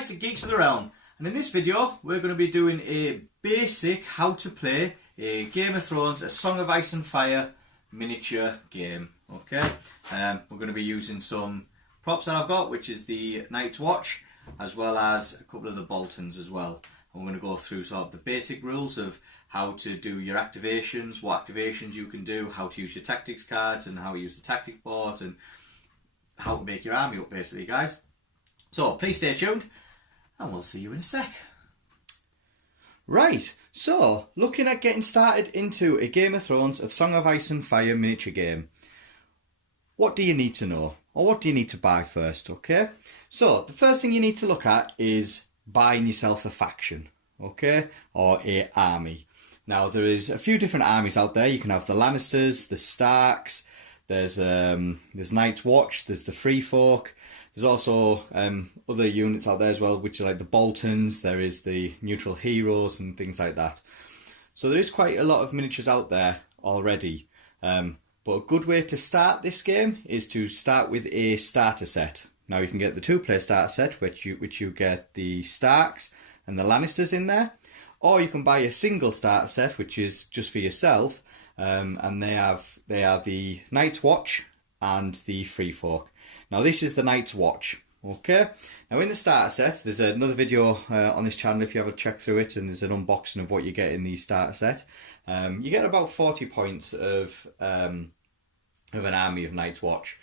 guys to Geeks of the Realm, and in this video we're going to be doing a basic how to play a Game of Thrones, a Song of Ice and Fire miniature game. Okay, we're going to be using some props that I've got, which is the Night's Watch as well as a couple of the Boltons as well. And we're going to go through sort of the basic rules of how to do your activations, what activations you can do, how to use your tactics cards and how to use the tactic board and how to make your army up basically, guys. So please stay tuned and we'll see you in a sec. Right, so looking at getting started into a Game of Thrones of Song of Ice and Fire miniature game. What do you need to know? Or what do you need to buy first, okay? So the first thing you need to look at is buying yourself a faction, okay? Or a army. Now there is a few different armies out there. You can have the Lannisters, the Starks, there's Night's Watch, there's the Free Folk. There's also other units out there as well, which are like the Boltons, there is the Neutral Heroes and things like that. So there is quite a lot of miniatures out there already. But a good way to start this game is to start with a starter set. Now you can get the 2-player starter set, which you get the Starks and the Lannisters in there. Or you can buy a single starter set, which is just for yourself. And they are the Night's Watch and the Free Folk. Now this is the Night's Watch, okay? Now in the starter set, there's another video on this channel if you have a check through it, and there's an unboxing of what you get in the starter set. You get about 40 points of an army of Night's Watch.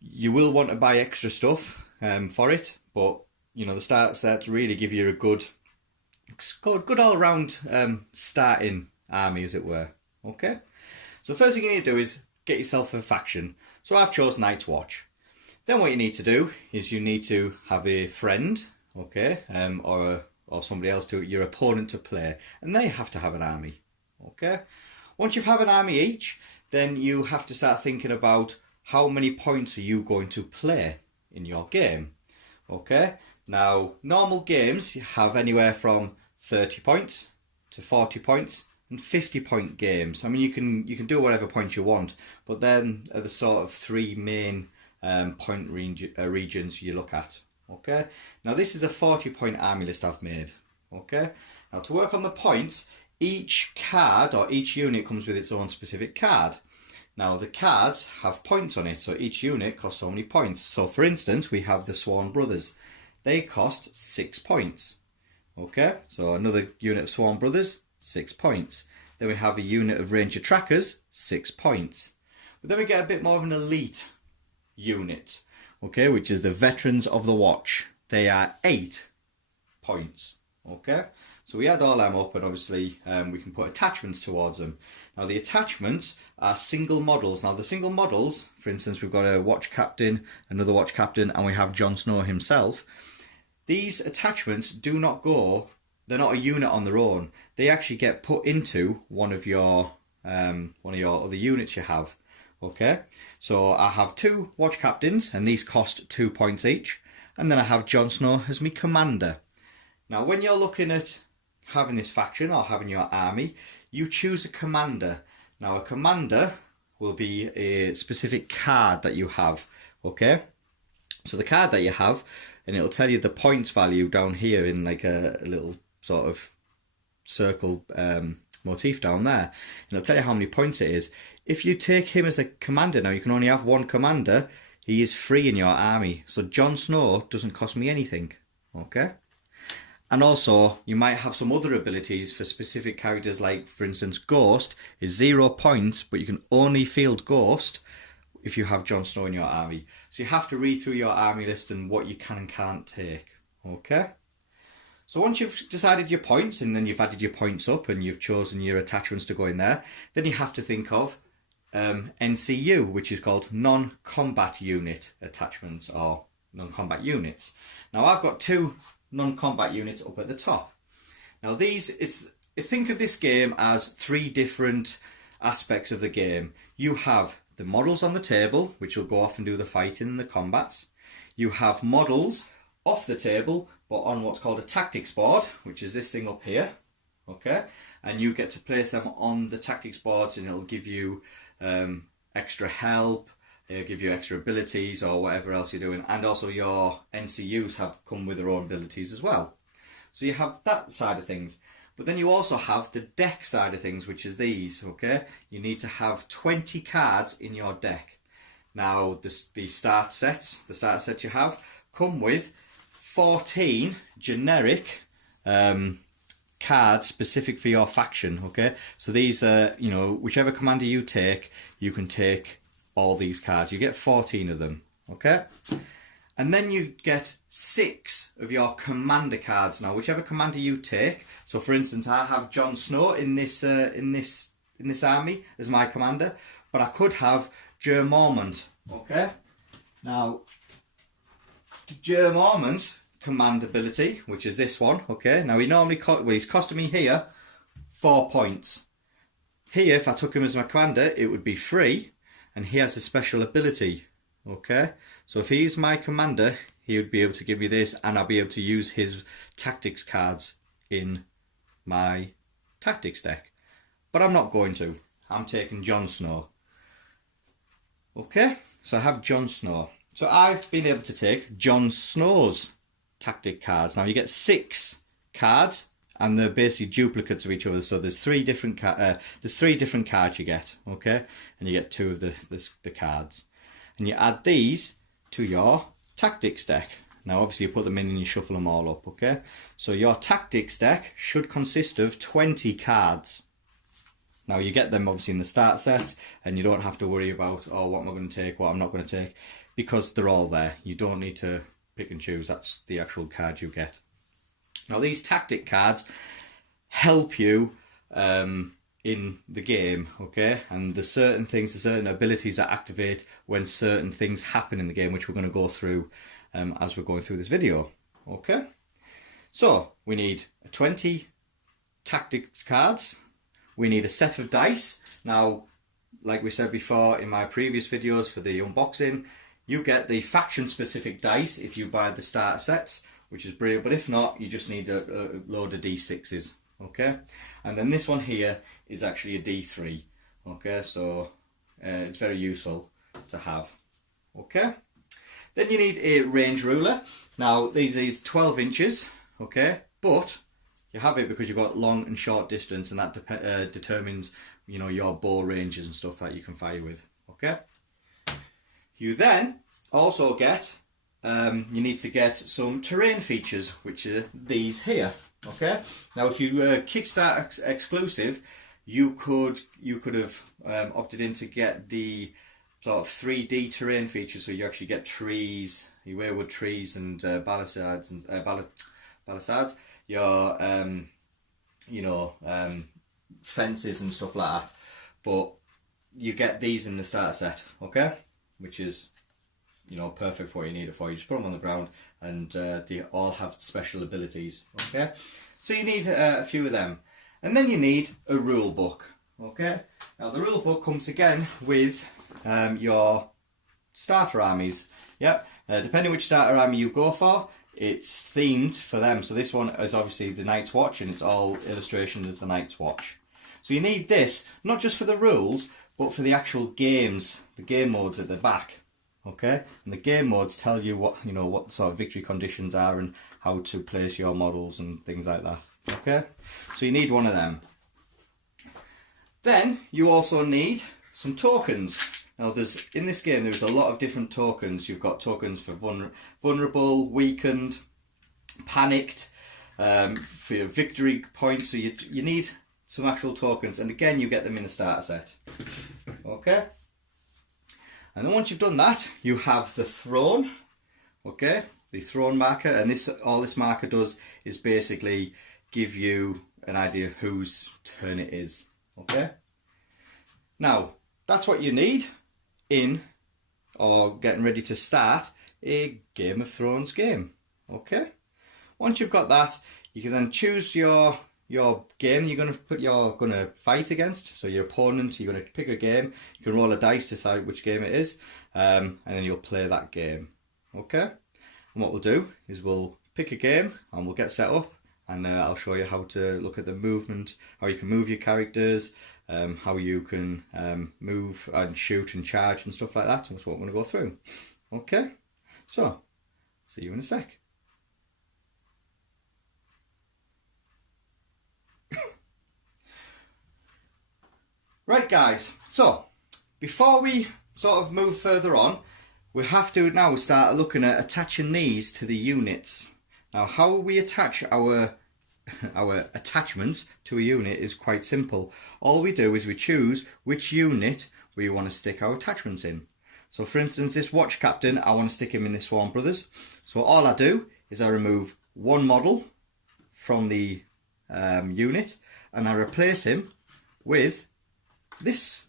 You will want to buy extra stuff for it, but you know the starter sets really give you a good all-round starting army, as it were, okay? So the first thing you need to do is get yourself a faction. So I've chosen Night's Watch. Then what you need to do is you need to have a friend, okay, or somebody else your opponent to play, and they have to have an army, okay. Once you have an army each, then you have to start thinking about how many points are you going to play in your game, okay. Now normal games have anywhere from 30 points to 40 points and 50-point games. I mean, you can do whatever points you want, but then are the sort of three main point regions you look at, okay? Now this is a 40-point army list I've made, okay? Now to work on the points, each card or each unit comes with its own specific card. Now the cards have points on it, so each unit costs so many points. So for instance, we have the Sworn Brothers. They cost 6 points, okay? So another unit of Sworn Brothers, 6 points. Then we have a unit of Ranger Trackers, 6 points. But then we get a bit more of an elite unit, okay, which is the Veterans of the Watch. They are 8 points, okay. So we add all them up, and obviously we can put attachments towards them. Now the attachments are single models. Now the single models, for instance, we've got a Watch Captain, another Watch Captain, and we have Jon Snow himself. These attachments do not go, they're not a unit on their own. They actually get put into one of your other units you have. Okay, so I have 2 Watch Captains, and these cost 2 points each, and then I have Jon Snow as my commander. Now when you're looking at having this faction or having your army, you choose a commander. Now a commander will be a specific card that you have, okay? So the card that you have, and it'll tell you the points value down here in like a little sort of circle motif down there, and it'll tell you how many points it is. If you take him as a commander, now you can only have one commander, he is free in your army. So Jon Snow doesn't cost me anything, okay? And also, you might have some other abilities for specific characters, like for instance Ghost is 0 points, but you can only field Ghost if you have Jon Snow in your army. So you have to read through your army list and what you can and can't take, okay? So once you've decided your points, and then you've added your points up and you've chosen your attachments to go in there, then you have to think of NCU, which is called non-combat unit attachments or non-combat units. Now I've got 2 non-combat units up at the top. Now think of this game as 3 different aspects of the game. You have the models on the table, which will go off and do the fighting and the combats. You have models off the table, but on what's called a tactics board, which is this thing up here, okay? And you get to place them on the tactics boards, and it'll give you extra help, give you extra abilities or whatever else you're doing, and also your NCUs have come with their own abilities as well. So you have that side of things. But then you also have the deck side of things, which is these, okay? You need to have 20 cards in your deck. Now, the starter sets you have come with 14 generic cards specific for your faction, okay? So these are, you know, whichever commander you take, you can take all these cards. You get 14 of them, okay? And then you get 6 of your commander cards. Now, whichever commander you take. So, for instance, I have Jon Snow in this army as my commander, but I could have Jer Mormont. Okay. Now, Jer Mormont's command ability, which is this one. Okay. Now he normally he's costing me here 4 points. Here, if I took him as my commander, it would be free, and he has a special ability. Okay, so if he's my commander, he would be able to give me this, and I'll be able to use his tactics cards in my tactics deck. But I'm not going to. I'm taking Jon Snow. Okay, so I have Jon Snow. So I've been able to take Jon Snow's tactic cards. Now you get 6 cards, and they're basically duplicates of each other. So there's 3 different cards you get. Okay, and you get 2 of the cards. And you add these to your tactics deck. Now obviously you put them in and you shuffle them all up, okay? So your tactics deck should consist of 20 cards. Now you get them obviously in the start set, and you don't have to worry about, oh, what am I going to take, what I'm not going to take, because they're all there. You don't need to pick and choose. That's the actual card you get. Now these tactic cards help you in the game, okay? And there's certain abilities that activate when certain things happen in the game, which we're going to go through as we're going through this video, okay? So we need 20 tactics cards. We need a set of dice. Now, like we said before in my previous videos for the unboxing, you get the faction specific dice if you buy the starter sets, which is brilliant. But if not, you just need a load of D6s. Okay, and then this one here is actually a D3. Okay, so it's very useful to have. Okay, then you need a range ruler. Now these is 12 inches. Okay, but you have it because you've got long and short distance, and that determines, you know, your bow ranges and stuff that you can fire with. Okay, you then also get you need to get some terrain features, which are these here. Okay, now if you Kickstarter exclusive, you could have opted in to get the sort of 3D terrain features, so you actually get trees, your weirwood trees and palisades and palisades, your fences and stuff like that. But you get these in the starter set, okay, which is, you know, perfect for what you need it for. You just put them on the ground, and they all have special abilities, okay? So you need a few of them. And then you need a rule book, okay? Now the rule book comes again with your starter armies. Yep, depending which starter army you go for, it's themed for them. So this one is obviously the Night's Watch, and it's all illustrations of the Night's Watch. So you need this, not just for the rules, but for the actual games, the game modes at the back. Okay, and the game modes tell you what sort of victory conditions are and how to place your models and things like that. Okay, so you need one of them. Then you also need some tokens. Now in this game there's a lot of different tokens. You've got tokens for vulnerable, weakened, panicked, for your victory points. So you need some actual tokens, and again you get them in the starter set. Okay. And then once you've done that, you have the throne, okay, the throne marker, and all this marker does is basically give you an idea whose turn it is, okay. Now, that's what you need in, or getting ready to start, a Game of Thrones game, okay. Once you've got that, you can then choose your game you're going to fight against. So your opponent, you're going to pick a game. You can roll a dice to decide which game it is, and then you'll play that game. Okay. And what we'll do is we'll pick a game and we'll get set up, and I'll show you how to look at the movement, how you can move your characters, how you can move and shoot and charge and stuff like that. And that's what I'm going to go through. Okay, so see you in a sec. Right guys, so before we sort of move further on, we have to now start looking at attaching these to the units. Now how we attach our attachments to a unit is quite simple. All we do is we choose which unit we want to stick our attachments in. So for instance, this watch captain, I want to stick him in the Swan Brothers. So all I do is I remove one model from the unit and I replace him with this.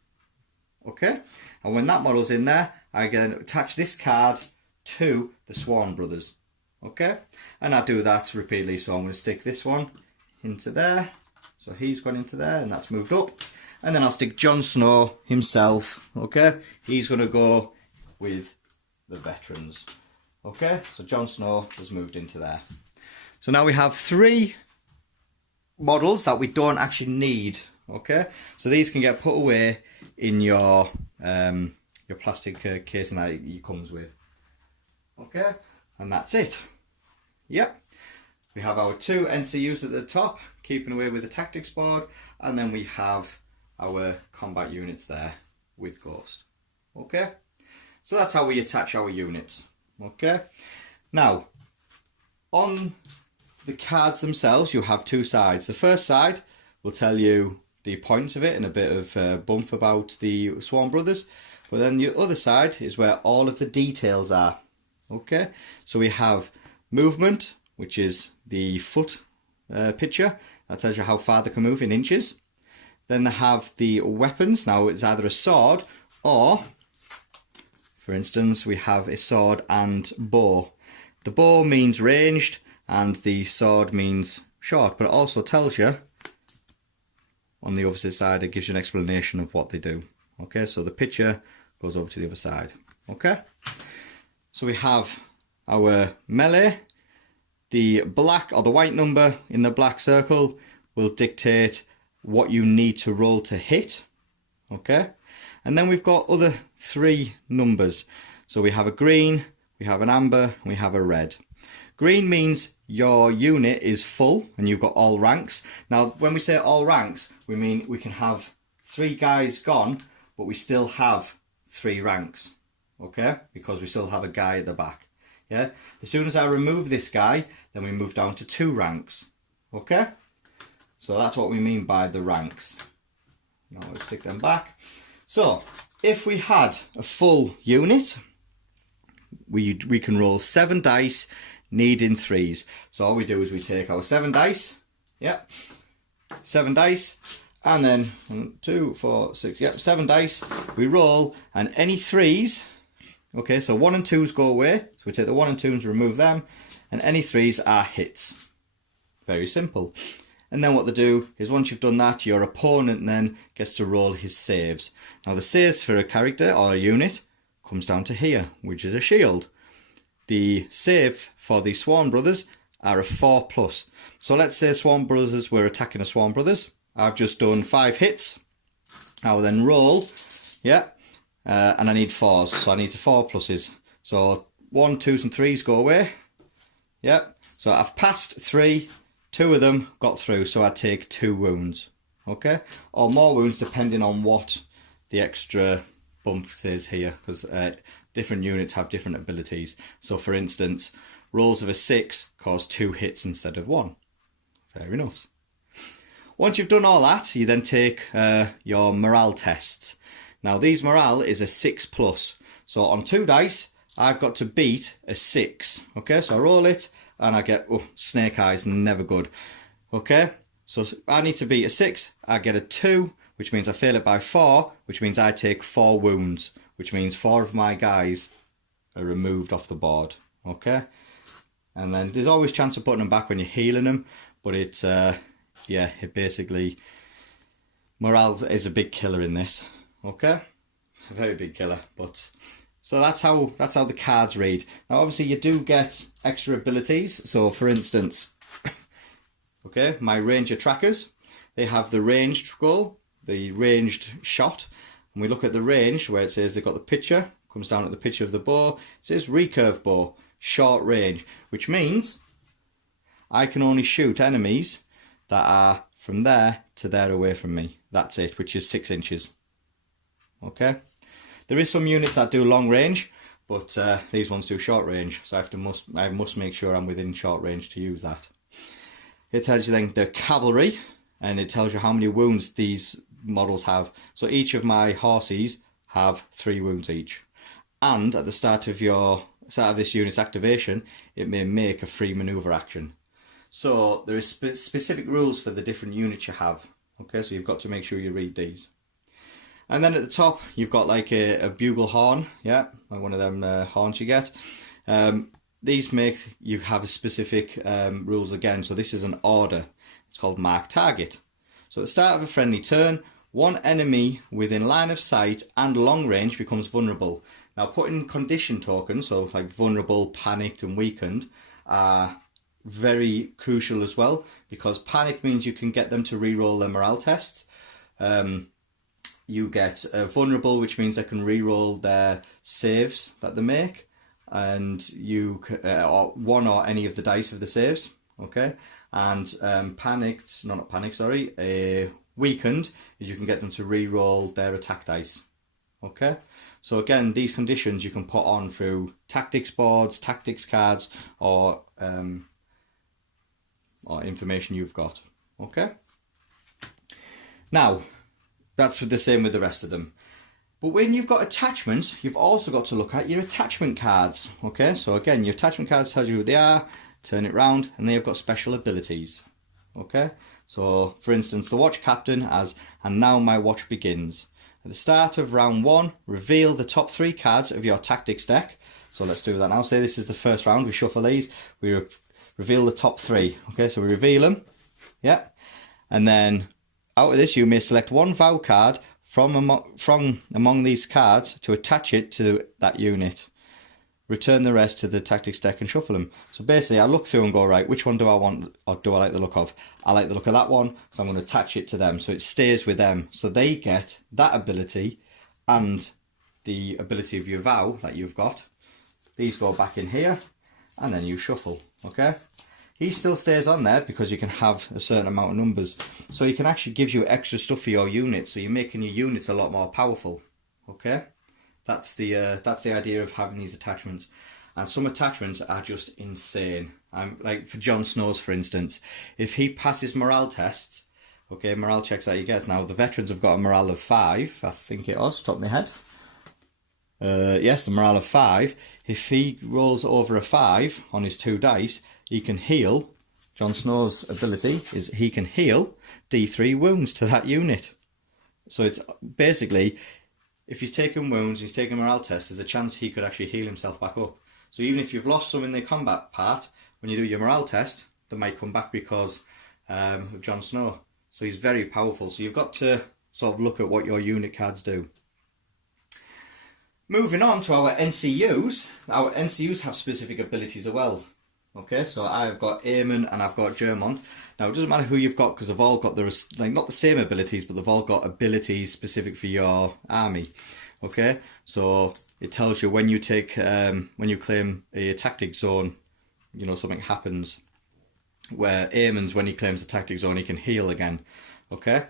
Okay, and when that model's in there, I can attach this card to the Swan Brothers. Okay, and I do that repeatedly. So I'm going to stick this one into there, so he's gone into there and that's moved up, and then I'll stick Jon Snow himself. Okay, he's going to go with the veterans. Okay, so Jon Snow has moved into there. So now we have 3 models that we don't actually need. Okay, so these can get put away in your plastic casing that it comes with. Okay, and that's it. Yep, we have our 2 NCUs at the top, keeping away with the tactics board, and then we have our combat units there with Ghost. Okay, so that's how we attach our units. Okay, now on the cards themselves, you have 2 sides. The first side will tell you the points of it and a bit of bump about the Swan Brothers, but then the other side is where all of the details are. Okay, so we have movement, which is the foot picture that tells you how far they can move in inches. Then they have the weapons. Now it's either a sword or, for instance, we have a sword and bow. The bow means ranged and the sword means short, but it also tells you on the opposite side, it gives you an explanation of what they do. Okay, so the picture goes over to the other side. Okay, so we have our melee. The black or the white number in the black circle will dictate what you need to roll to hit. Okay, and then we've got other 3 numbers. So we have a green, we have an amber, and we have a red. Green means your unit is full and you've got all ranks. Now, when we say all ranks, we mean we can have 3 guys gone, but we still have 3 ranks. Okay, because we still have a guy at the back. Yeah, as soon as I remove this guy, then we move down to 2 ranks. Okay, so that's what we mean by the ranks. Now let's stick them back. So if we had a full unit, we can roll 7 dice, needing 3s. So all we do is we take our 7 dice. Yep, 7 dice, and then 1, 2, 4, 6. Yep, 7 dice. We roll, and any 3s. Okay, so 1 and 2s go away. So we take the 1 and 2s and remove them, and any 3s are hits. Very simple. And then what they do is once you've done that, your opponent then gets to roll his saves. Now the saves for a character or a unit comes down to here, which is a shield. The save for the Swan Brothers are a 4+. So let's say Swan Brothers were attacking a Swan Brothers. I've just done 5 hits. I will then roll, yeah, and I need 4s, so I need 4+. So 1, 2s and 3s go away. Yep, so I've passed 3, 2 of them got through, so I take 2 wounds, okay? Or more wounds depending on what the extra bump is here, because different units have different abilities. So for instance, rolls of a 6 cause 2 hits instead of 1. Fair enough. Once you've done all that, you then take your morale tests. Now these morale is a 6+. So on 2 dice, I've got to beat a 6. Okay, so I roll it and I get, oh, snake eyes, never good. Okay, so I need to beat a 6. I get a 2, which means I fail it by 4, which means I take 4 wounds, which means 4 of my guys are removed off the board. Okay, and then there's always chance of putting them back when you're healing them, but it's yeah, it basically, morale is a big killer in this. Okay, a very big killer. But so that's how the cards read. Now obviously you do get extra abilities. So for instance, Okay, my ranger trackers, they have the ranged goal, the ranged shot, and we look at the range where it says they've got the picture, comes down at the picture of the bow, it says recurve bow, short range, which means I can only shoot enemies that are from there to there away from me. That's it, which is 6 inches. Okay, there is some units that do long range, but these ones do short range, so I must make sure I'm within short range to use that. It tells you then the cavalry, and it tells you how many wounds these models have. So each of my horses have 3 wounds each, and at the start of this unit's activation, it may make a free maneuver action. So there is specific rules for the different units you have. Okay, so you've got to make sure you read these. And then at the top, you've got like a bugle horn, yeah, like one of them horns you get. These make you have a specific rules again. So this is an order. It's called mark target. So at the start of a friendly turn, one enemy within line of sight and long range becomes vulnerable. Now putting condition tokens, so like vulnerable, panicked and weakened, are very crucial as well, because panic means you can get them to re-roll their morale tests. You get vulnerable, which means they can re-roll their saves that they make, and you or one or any of the dice of the saves. Okay, and weakened is you can get them to re-roll their attack dice. Okay, so again, these conditions you can put on through tactics boards, tactics cards, or information you've got. Okay, now that's the same with the rest of them. But when you've got attachments, you've also got to look at your attachment cards. Okay, so again, your attachment cards tell you who they are, turn it round, and they've got special abilities. Okay, so for instance, the watch captain has, and now my watch begins. At the start of round 1, reveal the top 3 cards of your tactics deck. So let's do that now. Say this is the first round, we shuffle these, we reveal the top 3. Okay, so we reveal them, yeah, and then out of this, you may select one vow card from among these cards to attach it to that unit. Return the rest to the tactics deck and shuffle them. So basically, I look through and go, right, which one do I want, or do I like the look of? I like the look of that one, so I'm going to attach it to them, so it stays with them. So they get that ability and the ability of your vow that you've got. These go back in here, and then you shuffle, okay? He still stays on there because you can have a certain amount of numbers. So he can actually give you extra stuff for your unit. So you're making your units a lot more powerful. Okay? That's the idea of having these attachments. And some attachments are just insane. Like for Jon Snow's, for instance, if he passes morale tests, okay, morale checks that he gets. Now the veterans have got a morale of 5, I think it was, top of my head. Yes, the morale of 5. If he rolls over a 5 on his 2 dice, he can heal. Jon Snow's ability is he can heal D3 wounds to that unit. So it's basically, if he's taking wounds, he's taking morale tests, there's a chance he could actually heal himself back up. So even if you've lost some in the combat part, when you do your morale test, they might come back because of Jon Snow. So he's very powerful. So you've got to sort of look at what your unit cards do. Moving on to our NCUs. Our NCUs have specific abilities as well. Okay, so I've got Aemon and I've got Germont. Now it doesn't matter who you've got because they've all got not the same abilities, but they've all got abilities specific for your army. Okay, so it tells you when you take when you claim a tactic zone, you know, something happens. Where Aemon's, when he claims the tactic zone, he can heal again. Okay,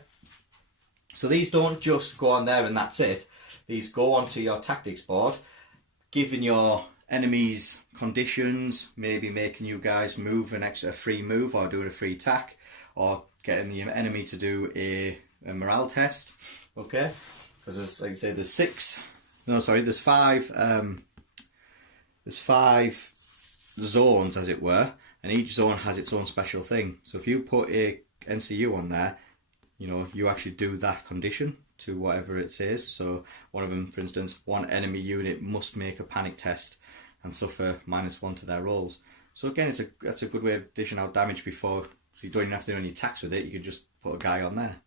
so these don't just go on there and that's it. These go onto your tactics board, giving your enemies conditions, maybe making you guys move an extra free move or doing a free attack, or getting the enemy to do a morale test. Okay, because there's, like I say, there's 5 zones, as it were, and each zone has its own special thing. So if you put a NCU on there, you know, you actually do that condition to whatever it says. So one of them, for instance, one enemy unit must make a panic test and suffer -1 to their rolls. So again, that's a good way of dishing out damage before, so you don't even have to do any attacks with it, you could just put a guy on there.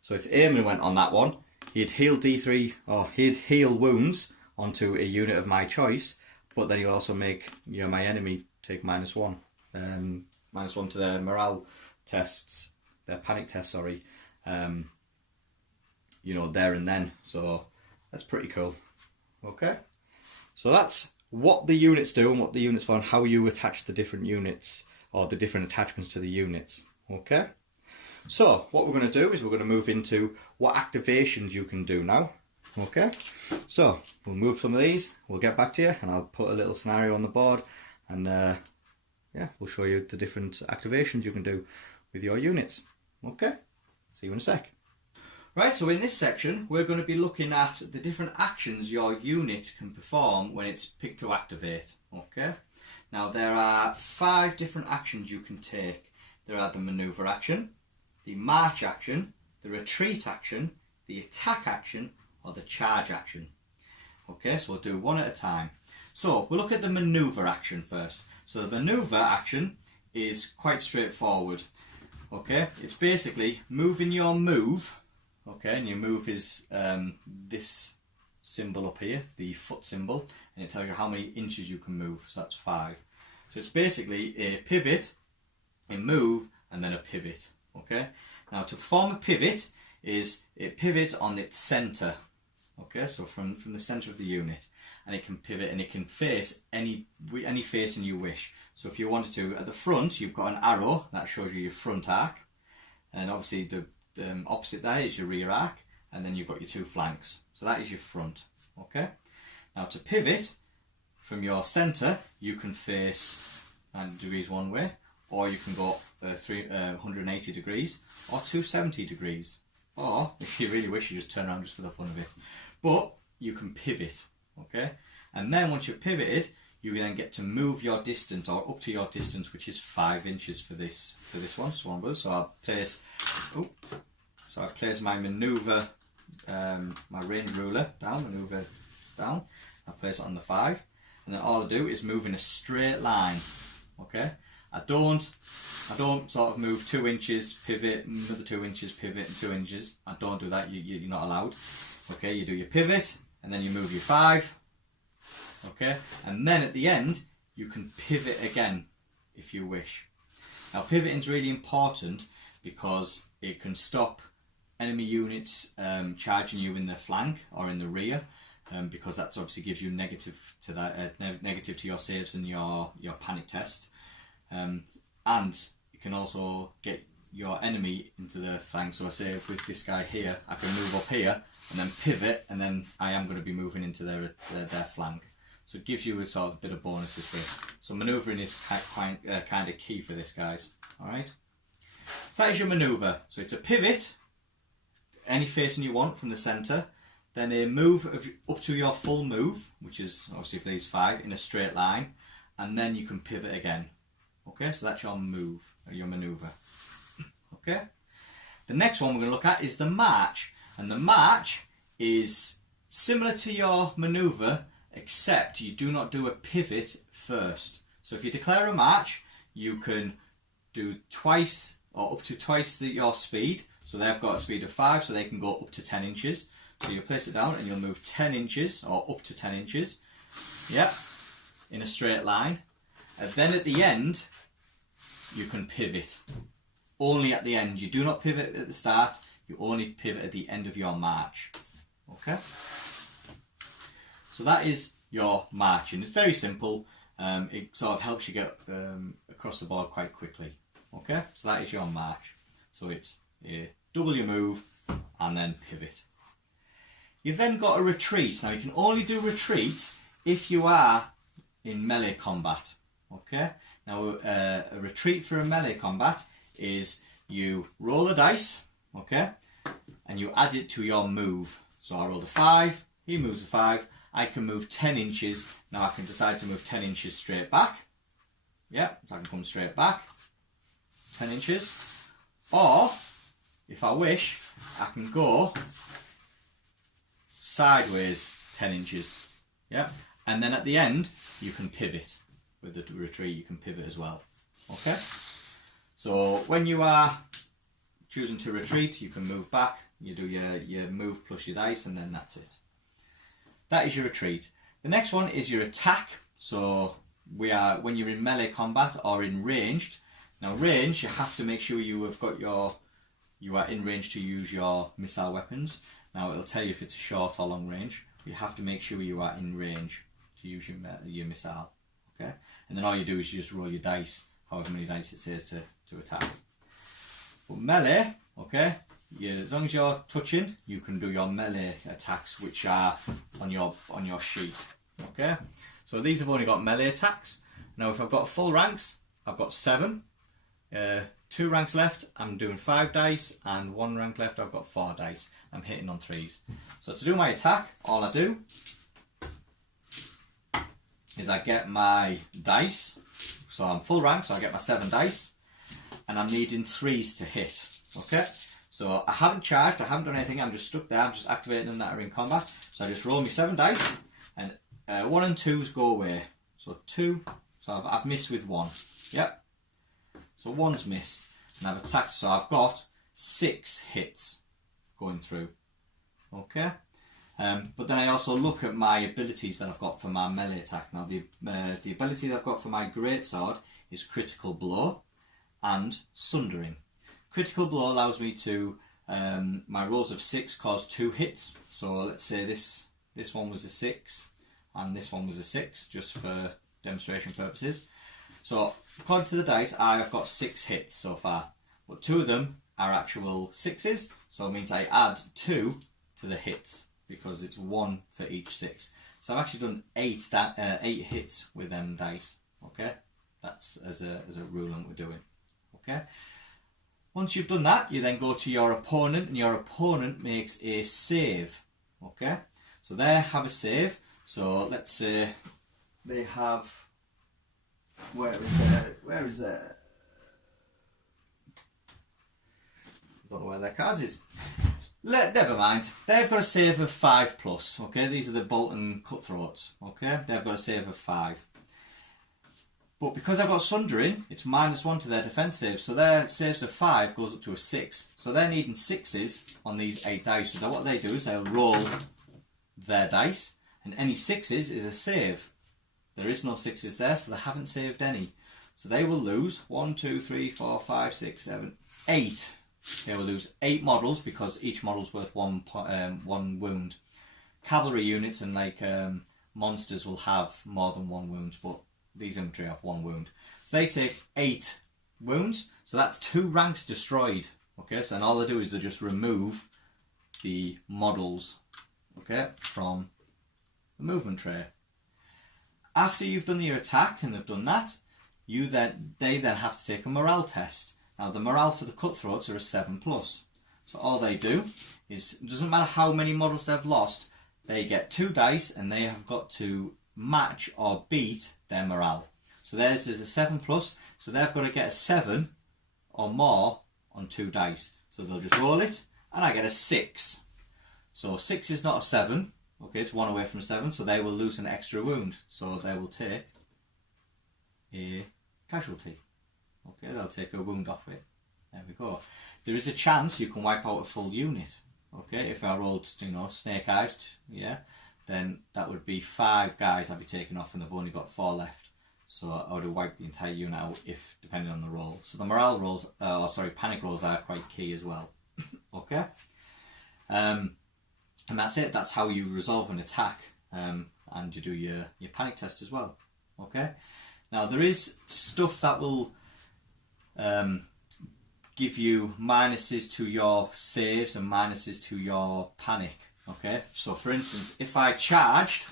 So if Aemon went on that one, he'd heal D3, or he'd heal wounds onto a unit of my choice, but then he'll also make, you know, my enemy take -1 to their morale tests, their panic tests, sorry, you know, there and then. So that's pretty cool. Okay, so that's what the units do and what the units for and how you attach the different units or the different attachments to the units. Okay, so what we're going to do is we're going to move into what activations you can do now. Okay, so we'll move some of these, we'll get back to you, and I'll put a little scenario on the board, and yeah, we'll show you the different activations you can do with your units. Okay, see you in a sec. Right, so in this section we're going to be looking at the different actions your unit can perform when it's picked to activate. Okay, now there are 5 different actions you can take. There are the manoeuvre action, the march action, the retreat action, the attack action, or the charge action. Okay, so we'll do one at a time. So we'll look at the manoeuvre action first. So the manoeuvre action is quite straightforward. Okay, it's basically moving your move. Okay, and your move is this symbol up here, the foot symbol, and it tells you how many inches you can move. So that's 5. So it's basically a pivot, a move, and then a pivot. Okay, now to perform a pivot is it pivots on its centre. Okay, so from the centre of the unit, and it can pivot and it can face any facing you wish. So if you wanted to, at the front you've got an arrow that shows you your front arc, and obviously the opposite there is your rear arc, and then you've got your 2 flanks. So that is your front. Okay, now to pivot from your centre you can face 90 degrees one way, or you can go 180 degrees or 270 degrees, or if you really wish you just turn around just for the fun of it. But you can pivot. Okay, and then once you've pivoted you then get to move your distance, or up to your distance, which is 5 inches for this one. So I'll place I place my manoeuvre, my range ruler down, manoeuvre down. I place it on the 5, and then all I do is move in a straight line. Okay, I don't sort of move 2 inches, pivot, another 2 inches, pivot, and 2 inches. I don't do that. You're not allowed. Okay, you do your pivot, and then you move your 5. Okay, and then at the end you can pivot again if you wish. Now pivoting is really important because it can stop enemy units charging you in the flank or in the rear, because that obviously gives you negative to that negative to your saves and your panic test, and it can also get your enemy into the flank. So I say with this guy here, I can move up here and then pivot, and then I am going to be moving into their flank. So it gives you a sort of bit of bonuses for it. So manoeuvring is kind of key for this, guys. Alright? So that is your manoeuvre. So it's a pivot, any facing you want from the centre, then a move up to your full move, which is obviously for these 5, in a straight line, and then you can pivot again. Okay, so that's your move, or your manoeuvre. Okay? The next one we're going to look at is the march. And the march is similar to your manoeuvre, except you do not do a pivot first. So if you declare a march, you can do twice or up to twice your speed. So they've got a speed of 5, so they can go up to 10 inches. So you place it down and you'll move 10 inches or up to 10 inches. Yeah, in a straight line. And then at the end, you can pivot. Only at the end. You do not pivot at the start. You only pivot at the end of your march. Okay? So that is your marching. It's very simple. It sort of helps you get across the board quite quickly. Okay, so that is your march. So it's double your move and then pivot. You've then got a retreat. Now you can only do retreat if you are in melee combat. Okay, now a retreat for a melee combat is you roll a dice, okay, and you add it to your move. So I rolled a 5, he moves a 5, I can move 10 inches. Now I can decide to move 10 inches straight back. Yeah, so I can come straight back 10 inches. Or, if I wish, I can go sideways 10 inches. Yeah, and then at the end, you can pivot. With the retreat, you can pivot as well. Okay? So when you are choosing to retreat, you can move back. You do your move plus your dice, and then that's it. That is your retreat. The next one is your attack. So when you're in melee combat or in ranged, Now range, you have to make sure you have got you are in range to use your missile weapons. Now it'll tell you if it's short or long range. You have to make sure you are in range to use your missile. Okay, and then all you do is you just roll your dice, however many dice it says to attack. But melee, okay, as long as you're touching, you can do your melee attacks, which are on your sheet. Okay, so these have only got melee attacks. Now if I've got full ranks, I've got 7. 2 ranks left, I'm doing 5 dice, and 1 rank left, I've got 4 dice. I'm hitting on 3s. So to do my attack, all I do is I get my dice. So I'm full rank, so I get my 7 dice, and I'm needing 3s to hit. Okay, so I haven't charged, I haven't done anything, I'm just stuck there, I'm just activating them that are in combat. So I just roll me 7 dice, and 1 and 2s go away. So 2, so I've missed with 1. Yep. So 1's missed, and I've attacked, so I've got 6 hits going through. Okay, but then I also look at my abilities that I've got for my melee attack. Now the ability I've got for my greatsword is critical blow and sundering. Critical blow allows me to my rolls of 6 cause 2 hits. So let's say this one was a 6 and this one was a 6, just for demonstration purposes. So according to the dice, I've got 6 hits so far, but 2 of them are actual 6s, so it means I add 2 to the hits because it's 1 for each 6. So I've actually done 8 hits with them dice. Okay, that's as a rule and we're doing. Okay, once you've done that, you then go to your opponent, and your opponent makes a save. Okay, so they have a save. So let's say they have. Where is it? Don't know where their cards is. Never mind. They've got a save of 5+. Okay, these are the Bolton Cutthroats. Okay, they've got a save of 5. But because I've got Sundering, it's -1 to their defence saves. So their saves of 5 goes up to a 6. So they're needing 6s on these 8 dice. So what they do is they'll roll their dice, and any 6s is a save. There is no 6s there, so they haven't saved any. So they will lose 1, 2, 3, 4, 5, 6, 7, 8. They will lose 8 models because each model's worth 1 wound. Cavalry units and monsters will have more than 1 wound, but these infantry have 1 wound. So they take 8 wounds, so that's 2 ranks destroyed. Okay, so then all they do is they just remove the models, okay, from the movement tray. After you've done your attack and they've done that, they then have to take a morale test. Now the morale for the cutthroats are a 7+. So all they do is, it doesn't matter how many models they've lost, they get 2 dice and they have got to match or beat their morale. So theirs is a 7+, so they've got to get a 7 or more on 2 dice. So they'll just roll it, and I get a 6. So 6 is not a 7. Okay, it's 1 away from a 7, so they will lose an extra wound. So they will take a casualty. Okay, they'll take a wound off it. There we go. There is a chance you can wipe out a full unit. Okay, if I rolled, snake eyes, yeah, then that would be 5 guys I'd be taking off, and they've only got 4 left. So I would have wiped the entire unit out, if depending on the roll. So the morale rolls, panic rolls are quite key as well. Okay, and that's it. That's how you resolve an attack, and you do your panic test as well. Okay, now there is stuff that will give you minuses to your saves and minuses to your panic. Okay, so for instance, if I charged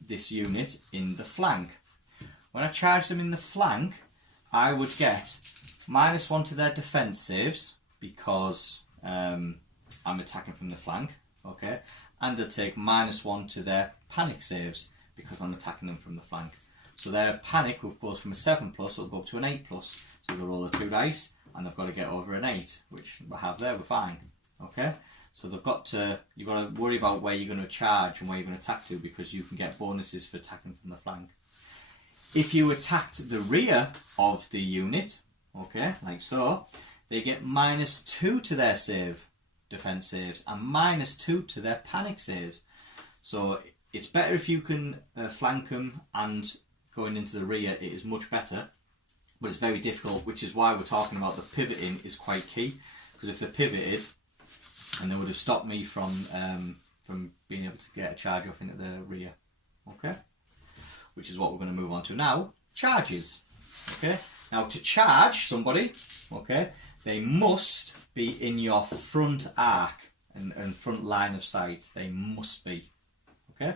this unit in the flank, when I charged them in the flank, I would get -1 to their defense saves because I'm attacking from the flank. Okay, and they'll take -1 to their panic saves because I'm attacking them from the flank. So their panic goes from a 7+, it'll go up to an 8+. So they'll roll the 2 dice and they've got to get over an 8, which we have there, we're fine. Okay, so you've got to worry about where you're going to charge and where you're going to attack to, because you can get bonuses for attacking from the flank. If you attacked the rear of the unit, okay, like so, they get -2 to their defense saves, and -2 to their panic saves. So it's better if you can flank them and going into the rear, it is much better, but it's very difficult, which is why we're talking about the pivoting is quite key, because if they pivoted, and they would have stopped me from being able to get a charge off into the rear. Okay, which is what we're going to move on to now. Charges. Okay, now to charge somebody, okay, they must be in your front arc and front line of sight. They must be. Okay,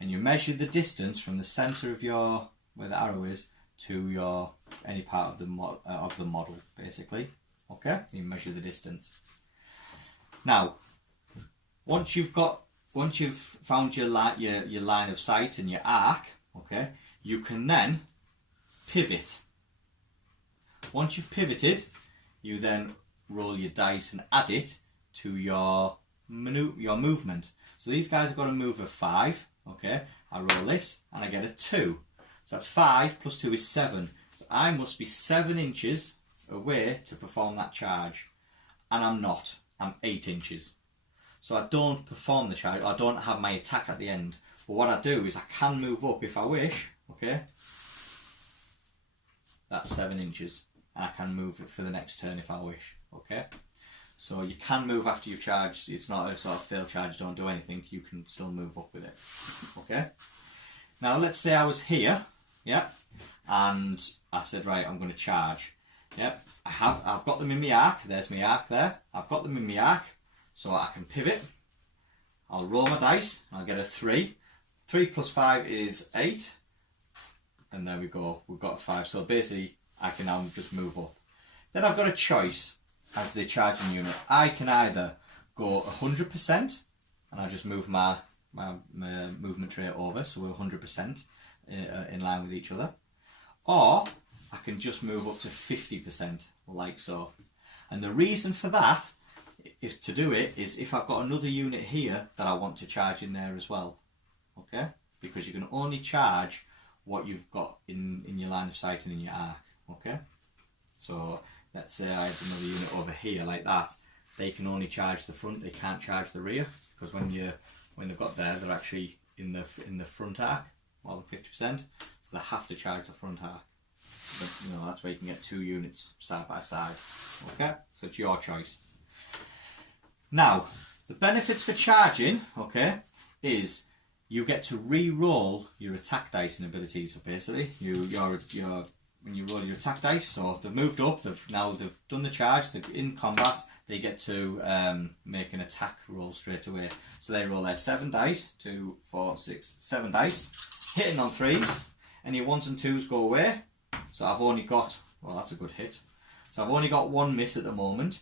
and you measure the distance from the center of your, where the arrow is, to your any part of the model, basically. Okay, you measure the distance. Now, once you've found your line of sight and your arc, okay, you can then pivot. Once you've pivoted, you then roll your dice and add it to your movement. So these guys have got a move of 5. Okay, I roll this and I get a 2. So that's 5 plus 2 is 7. So I must be 7 inches away to perform that charge, and I'm not. I'm 8 inches. So I don't perform the charge, I don't have my attack at the end. But what I do is I can move up if I wish, okay? That's 7 inches. And I can move it for the next turn if I wish, okay? So you can move after you've charged. It's not a sort of failed charge, don't do anything. You can still move up with it, okay? Now let's say I was here, yeah? And I said, right, I'm going to charge. Yep, I've got them in my arc. There's my arc there. I've got them in my arc, so I can pivot. I'll roll my dice. I'll get a 3. 3 plus 5 is 8, and there we go. We've got a 5. So basically, I can now just move up. Then I've got a choice as the charging unit. I can either go 100%, and I just move my movement tray over, so we're 100% in line with each other, or I can just move up to 50%, like so. And the reason for that is to do it is if I've got another unit here that I want to charge in there as well. Okay? Because you can only charge what you've got in your line of sight and in your arc. Okay? So let's say I have another unit over here like that. They can only charge the front, they can't charge the rear, because when they've got there, they're actually in the front arc, more than 50%, so they have to charge the front arc. But, you know, that's where you can get 2 units side by side. Okay, so it's your choice. Now, the benefits for charging, okay, is you get to re-roll your attack dice and abilities. So basically, when you roll your attack dice, so if they've moved up, they've done the charge, they're in combat, they get to make an attack roll straight away. So they roll their 7 dice, 2, 4, 6, 7 dice, hitting on 3s. Any 1s and 2s go away. So I've only got, well, that's a good hit. So I've only got 1 miss at the moment,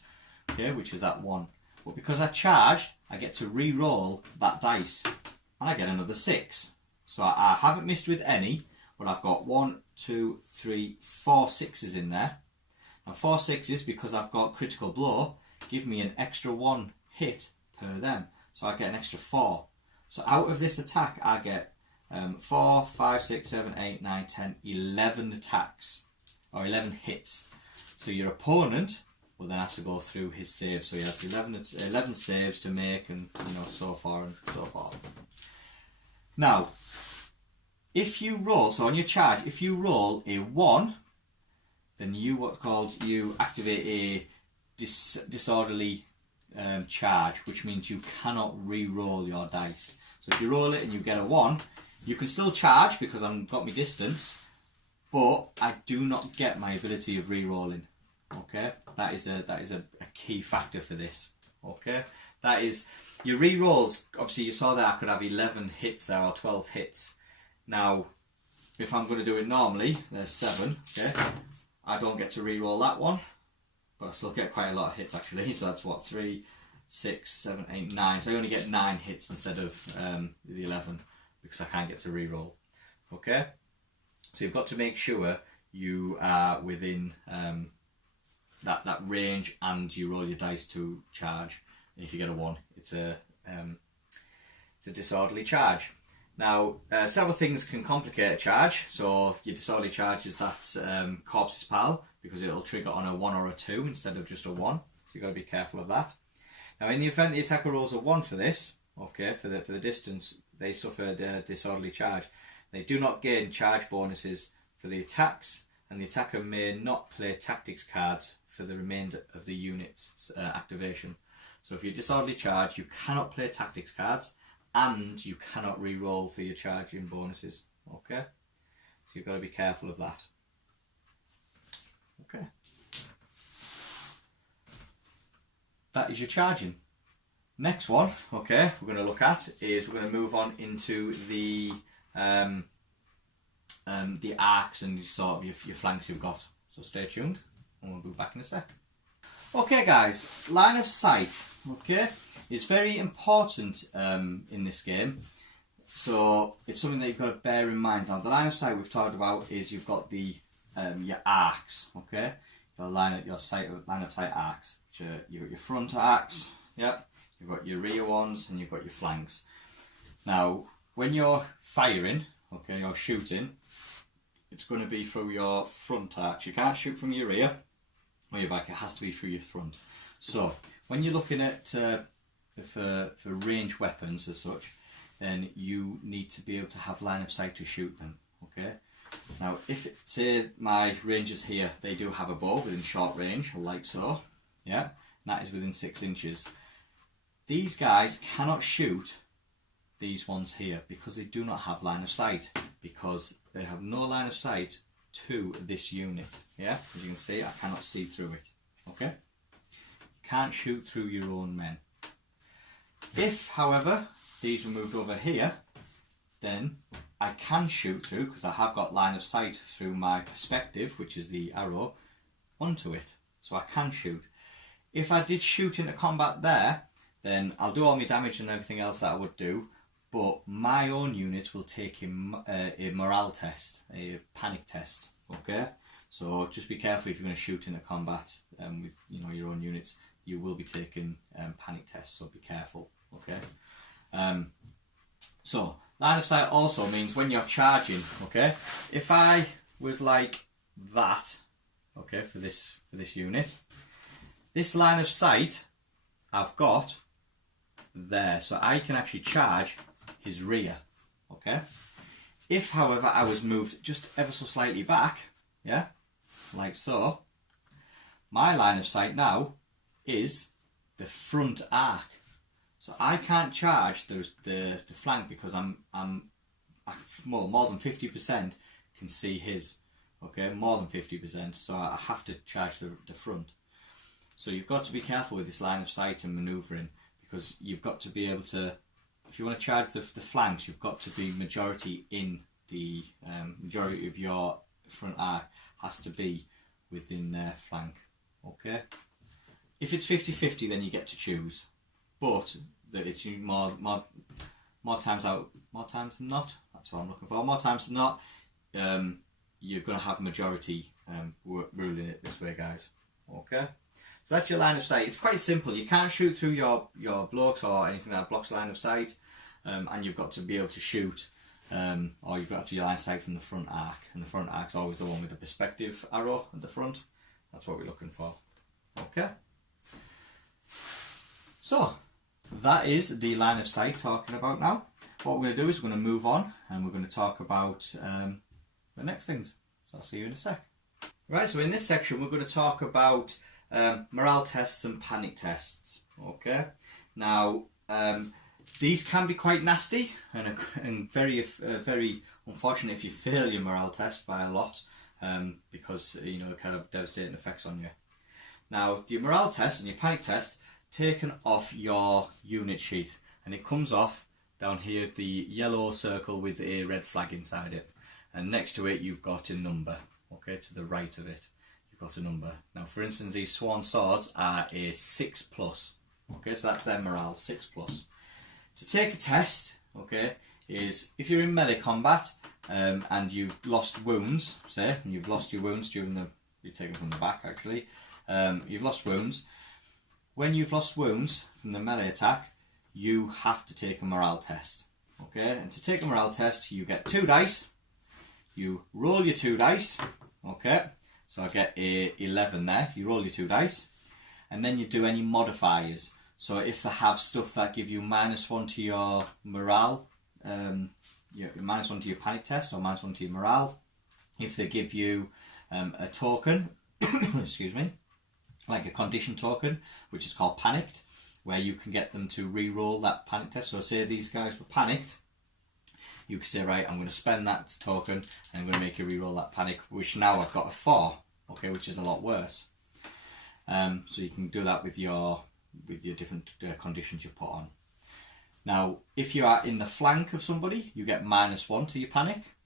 okay, which is that 1. But because I charged, I get to re-roll that dice, and I get another 6. So I haven't missed with any, but I've got 1, 2, 3, 4 6s in there. Now 4 6s, because I've got critical blow, give me an extra 1 hit per them. So I get an extra 4. So out of this attack, I get 4, 5, 6, 7, 8, 9, 10, 11 attacks, or 11 hits. So your opponent will then have to go through his saves. So he has 11 saves to make, and so far and so forth. Now, if you roll, so on your charge, if you roll a 1, then you activate a disorderly charge, which means you cannot re-roll your dice. So if you roll it and you get a 1, you can still charge because I've got my distance, but I do not get my ability of re-rolling. Okay, that is a key factor for this. Okay, that is your re-rolls. Obviously, you saw that I could have 11 hits there or 12 hits. Now, if I'm going to do it normally, there's 7. Okay, I don't get to re-roll that one, but I still get quite a lot of hits actually. So that's what, 3, 6, 7, 8, 9. So I only get 9 hits instead of the 11 because I can't get to re-roll. Okay, so you've got to make sure you are within that range, and you roll your dice to charge. And if you get a 1, it's a disorderly charge. Now, several things can complicate a charge. So your disorderly charge is that corpse's pal, because it'll trigger on a 1 or a 2 instead of just a 1. So you've got to be careful of that. Now, in the event the attacker rolls a 1 for this, okay, for the distance, they suffer the disorderly charge. They do not gain charge bonuses for the attacks, and the attacker may not play tactics cards for the remainder of the unit's activation. So if you're disorderly charged, you cannot play tactics cards, and you cannot re-roll for your charging bonuses. Okay, so you've got to be careful of that. Okay, that is your charging. Next one, okay, we're going to look at is we're going to move on into the arcs and sort of your flanks you've got. So stay tuned, and we'll be back in a sec. Okay, guys, line of sight. Okay, it's very important in this game. So it's something that you've got to bear in mind. Now, the line of sight we've talked about is you've got the your arcs. Okay, you've got line of sight arcs. You've got your front arcs. Yep. You've got your rear ones and you've got your flanks. Now, when you're firing, okay, you're shooting, it's going to be through your front arcs. You can't shoot from your rear or your back. It has to be through your front. So, when you're looking at for range weapons as such, then you need to be able to have line of sight to shoot them. Okay. Now, if say my rangers here, they do have a bow within short range, like so, yeah, and that is within 6 inches. These guys cannot shoot these ones here because they do not have line of sight, because they have no line of sight to this unit. Yeah, as you can see, I cannot see through it. Okay, you can't shoot through your own men. If, however, these were moved over here, then I can shoot through, because I have got line of sight through my perspective, which is the arrow, onto it. So I can shoot. If I did shoot into combat there, then I'll do all my damage and everything else that I would do, but my own unit will take a morale test, a panic test. Okay, so just be careful if you're going to shoot into combat with your own units. You will be taking panic tests, so be careful. Okay, so line of sight also means when you're charging. Okay, if I was like that, okay, for this unit, this line of sight I've got there, so I can actually charge his rear. Okay, if however I was moved just ever so slightly back, yeah, like so, my line of sight now is the front arc, so I can't charge the flank because I'm more than 50% can see his. Okay, more than 50%, so I have to charge the front. So you've got to be careful with this line of sight and manoeuvring, because you've got to be able to, if you want to charge the flanks, you've got to be majority in the majority of your front arc has to be within their flank. Okay, if it's 50-50, then you get to choose, but that it's more times than not. That's what I'm looking for. More times than not, you're going to have majority ruling it this way, guys. Okay. So that's your line of sight. It's quite simple. You can't shoot through your blokes or anything that blocks line of sight, and you've got to be able to shoot, or you've got to your line of sight from the front arc, and the front arc's always the one with the perspective arrow at the front. That's what we're looking for. Okay. So that is the line of sight talking about now. What we're going to do is we're going to move on, and we're going to talk about the next things. So I'll see you in a sec. Right. So in this section we're going to talk about morale tests and panic tests. Okay, now these can be quite nasty and very unfortunate if you fail your morale test by a lot, because it kind of devastating effects on you. Now your morale test and your panic test taken off your unit sheet, and it comes off down here, the yellow circle with a red flag inside it, and next to it you've got a number. Okay, to the right of it got a number. Now, for instance, these sworn swords are a 6+. Okay, so that's their morale, 6+. To take a test, okay, is if you're in melee combat and you've lost wounds, say, and you've lost your wounds during you take them from the back actually, you've lost wounds. When you've lost wounds from the melee attack, you have to take a morale test. Okay, and to take a morale test, you get 2 dice, you roll your 2 dice, okay. So I get a 11 there. You roll your 2 dice, and then you do any modifiers. So if they have stuff that give you -1 to your morale -1 to your panic test or -1 to your morale. If they give you a token, excuse me, like a condition token, which is called panicked, where you can get them to re-roll that panic test. So say these guys were panicked, you can say, right, I'm going to spend that token and I'm going to make you re-roll that panic, which now I've got a 4, okay, which is a lot worse. So you can do that with your different conditions you put on. Now, if you are in the flank of somebody, you get -1 to your panic.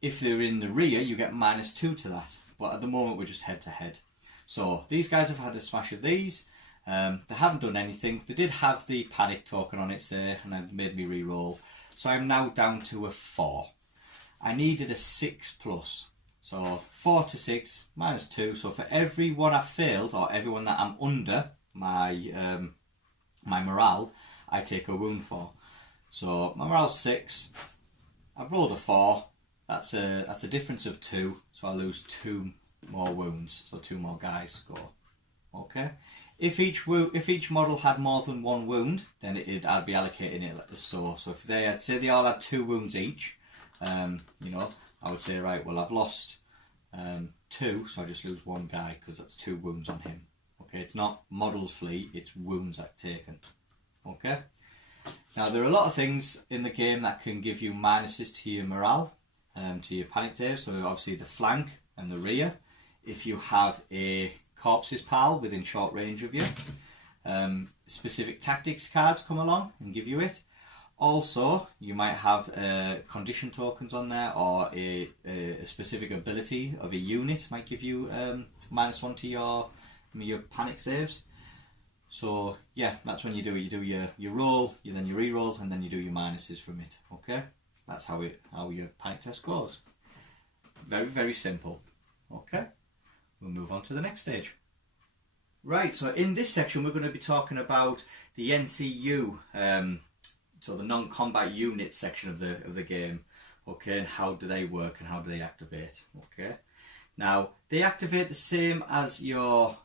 If they're in the rear, you get -2 to that. But at the moment, we're just head to head. So these guys have had a smash of these. They haven't done anything. They did have the panic token on it, say, and it made me re-roll. So I'm now down to a 4. I needed a 6+. So 4 to 6 -2. So for every one I failed, or everyone that I'm under my my morale, I take a wound for. So my morale's 6. I've rolled a 4. That's a difference of 2. So I lose 2 more wounds. So 2 more guys go. Okay. If each model had more than 1 wound, then I'd be allocating it as so. So if they had, say they all had 2 wounds each, you know, I would say, right, well, I've lost 2, so I just lose 1 guy because that's 2 wounds on him. Okay, it's not models flee, it's wounds I've taken. Okay. Now there are a lot of things in the game that can give you minuses to your morale, to your panic save. So obviously the flank and the rear. If you have a corpses pal within short range of you, specific tactics cards come along and give you it. Also, you might have condition tokens on there, or a specific ability of a unit might give you -1 to your panic saves. So yeah, that's when you do your roll, then you re-roll, and then you do your minuses from it. Okay, that's how your panic test goes. Very, very simple. Okay, we'll move on to the next stage. Right, so in this section we're going to be talking about the NCU, so the non-combat unit section of the game. Okay, and how do they work and how do they activate? Okay, now they activate the same as your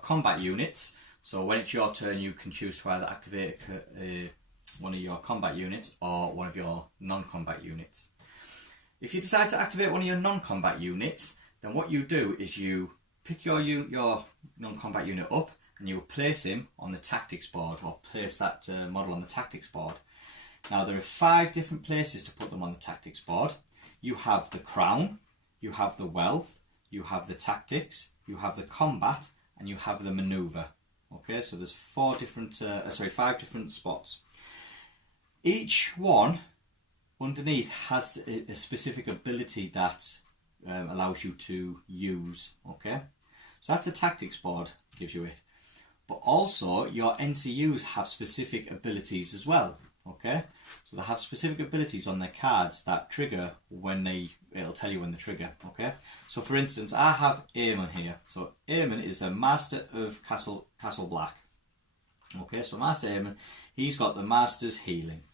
combat units. So when it's your turn, you can choose to either activate one of your combat units or one of your non-combat units. If you decide to activate one of your non-combat units, then what you do is you pick your non-combat unit up and you place him on the tactics board, or place that model on the tactics board. Now there are 5 different places to put them on the tactics board. You have the crown, you have the wealth, you have the tactics, you have the combat, and you have the maneuver. Okay, so there's 5 different spots. Each one underneath has a specific ability that allows you to use. Okay, so that's the tactics board, gives you it. But also your NCUs have specific abilities as well. Okay, so they have specific abilities on their cards that trigger when it'll tell you when they trigger. Okay, so for instance, I have Eamon here. So Eamon is a master of Castle Black. Okay, so Master Eamon, he's got the Master's Healing.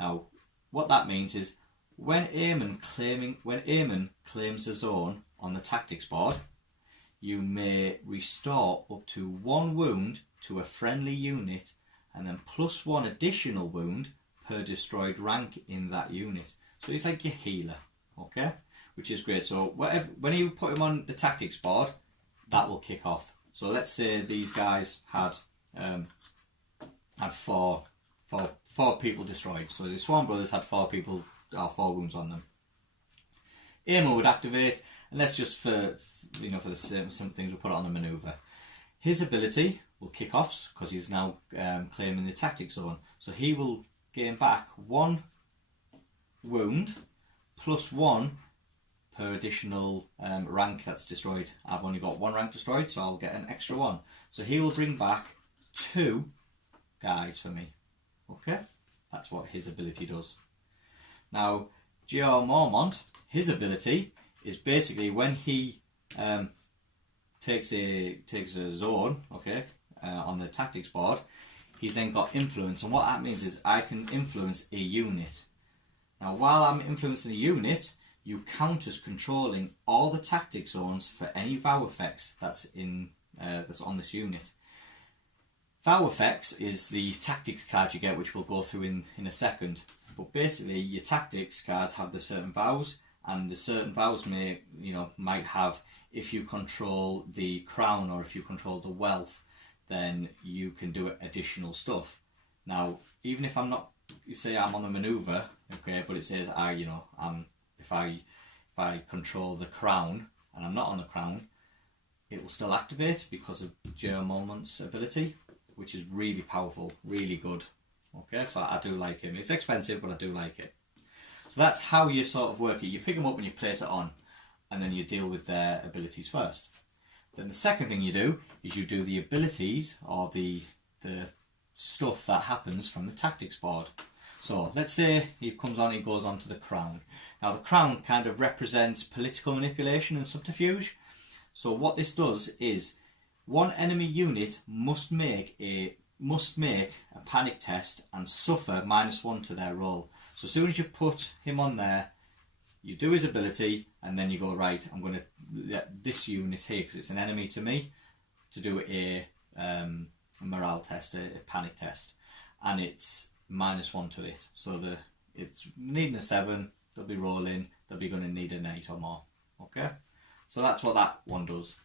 Now, what that means is when Eamon claims a zone on the tactics board, you may restore up to 1 wound to a friendly unit, and then +1 additional wound per destroyed rank in that unit. So he's like your healer, okay? Which is great. So when you put him on the tactics board, that will kick off. So let's say these guys had four people destroyed. So the Swan Brothers had 4 wounds on them. Aimo would activate, and let's just for the some things, we'll put it on the maneuver. His ability will kick off because he's now claiming the tactic zone. So he will gain back 1 wound +1 per additional rank that's destroyed. I've only got 1 rank destroyed, so I'll get an extra 1. So he will bring back 2 guys for me. Okay, that's what his ability does. Now, Geo Mormont, his ability is basically when he takes a zone, okay, on the tactics board, he's then got influence, and what that means is I can influence a unit. Now, while I'm influencing a unit, you count as controlling all the tactic zones for any vow effects that's on this unit. Vow effects is the tactics card you get, which we'll go through in a second. But basically, your tactics cards have the certain vows, and the certain vows might have, if you control the crown or if you control the wealth, then you can do additional stuff. Now, even if I'm not, say I'm on the maneuver, okay, but it says if I control the crown and I'm not on the crown, it will still activate because of Germont's ability, which is really powerful, really good. Okay, so I do like him. It's expensive, but I do like it. So that's how you sort of work it. You pick them up and you place it on, and then you deal with their abilities first. Then the second thing you do is you do the abilities, or the stuff that happens from the tactics board. So let's say he comes on, he goes on to the crown. Now the crown kind of represents political manipulation and subterfuge. So what this does is one enemy unit must make a panic test and suffer -1 to their roll. So as soon as you put him on there, you do his ability, and then you go, right, I'm going to let this unit here, because it's an enemy to me, to do a morale test, a panic test, and it's -1 to it. So it's needing a 7, they'll be rolling, they'll be going to need an 8 or more. Okay, so that's what that one does.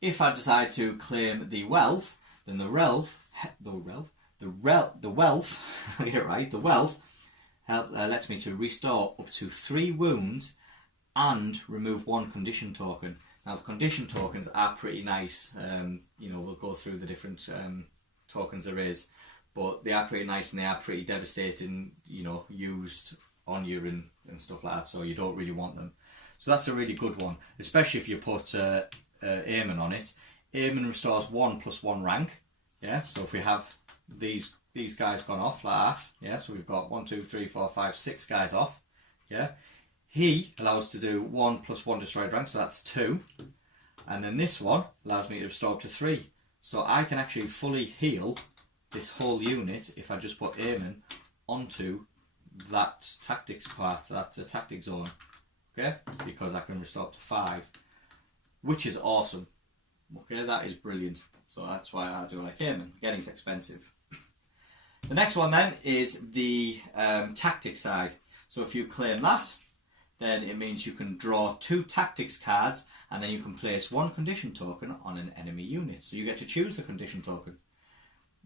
If I decide to claim the wealth, then the wealth lets me to restore up to 3 wounds and remove 1 condition token. Now the condition tokens are pretty nice. We'll go through the different tokens there is, but they are pretty nice and they are pretty devastating. Used on you and stuff like that. So you don't really want them. So that's a really good one, especially if you put Airman on it. Airman restores 1 + 1 rank. Yeah. So if we have these guys gone off like that, yeah, so we've got 1, 2, 3, 4, 5, 6 guys off, yeah. He allows to do 1 + 1 destroyed rank, so that's 2, and then this one allows me to restore up to 3, so I can actually fully heal this whole unit if I just put Airman onto that tactics part, that tactic zone, okay, because I can restore up to 5, which is awesome. Okay, that is brilliant. So that's why I do like Airman. Again, he's expensive. The next one then is the tactics side. So if you claim that, then it means you can draw 2 tactics cards, and then you can place 1 condition token on an enemy unit. So you get to choose the condition token.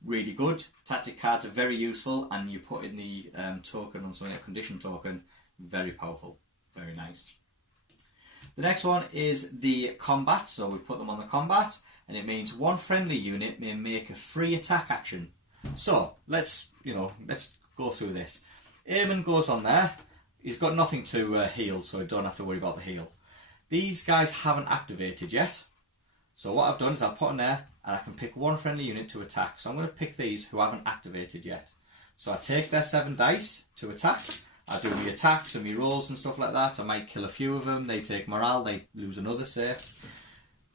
Really good. Tactic cards are very useful, and you put in the token on something, a condition token, very powerful, very nice. The next one is the combat. So we put them on the combat, and it means 1 friendly unit may make a free attack action. So let's go through this. Airman goes on there. He's got nothing to heal, so you don't have to worry about the heal. These guys haven't activated yet. So what I've done is I've put in there, and I can pick 1 friendly unit to attack. So I'm going to pick these who haven't activated yet. So I take their 7 dice to attack. I do the attacks and my rolls and stuff like that. I might kill a few of them. They take morale. They lose another save.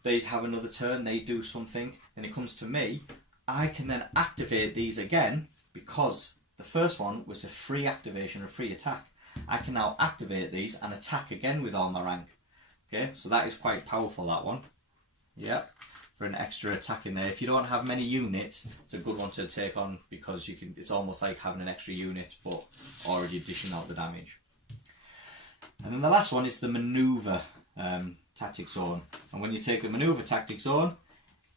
They have another turn. They do something. Then it comes to me. I can then activate these again, because the first one was a free activation, a free attack. I can now activate these and attack again with all my rank. Okay, so that is quite powerful, that one. Yeah, for an extra attack in there. If you don't have many units, it's a good one to take on, because you can. It's almost like having an extra unit, but already dishing out the damage. And then the last one is the maneuver tactic zone. And when you take the maneuver tactic zone,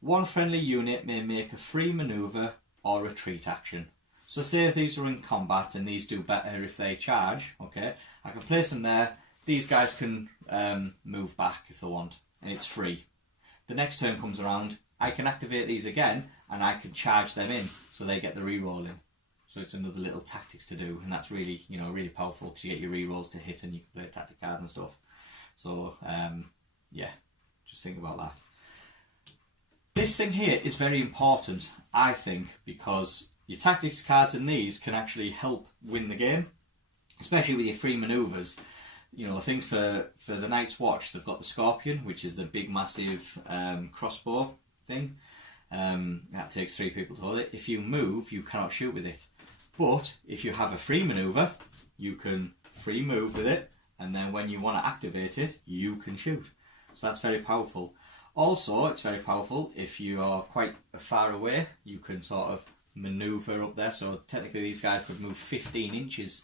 1 friendly unit may make a free maneuver or retreat action. So say if these are in combat and these do better if they charge, okay, I can place them there. These guys can move back if they want, and it's free. The next turn comes around, I can activate these again, and I can charge them in, so they get the re-rolling. So it's another little tactics to do, and that's really, really powerful, because you get your re-rolls to hit and you can play a tactic card and stuff. So yeah, just think about that. This thing here is very important, I think, because your tactics cards in these can actually help win the game, especially with your free manoeuvres. Things for the Night's Watch, they've got the Scorpion, which is the big massive crossbow thing. That takes 3 people to hold it. If you move, you cannot shoot with it. But if you have a free manoeuvre, you can free move with it, and then when you want to activate it, you can shoot. So that's very powerful. Also, it's very powerful if you are quite far away. You can sort of manoeuvre up there. So technically, these guys could move 15 inches.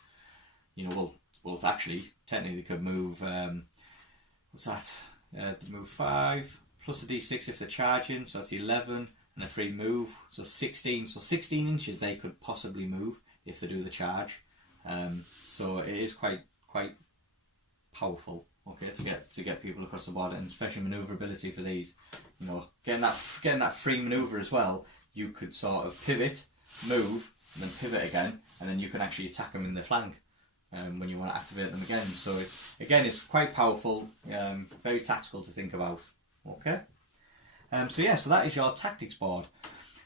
You know, well, actually, technically they could move. What's that? They move 5 plus a d6 if they're charging. So that's 11, and a free move. So 16. So 16 inches they could possibly move if they do the charge. So it is quite powerful. Okay, to get people across the board, and especially manoeuvrability for these. You know, getting that free manoeuvre as well. You could sort of pivot, move, and then pivot again, and then you can actually attack them in the flank when you want to activate them again. So again, it's quite powerful, very tactical to think about. Okay, so yeah, so that is your tactics board.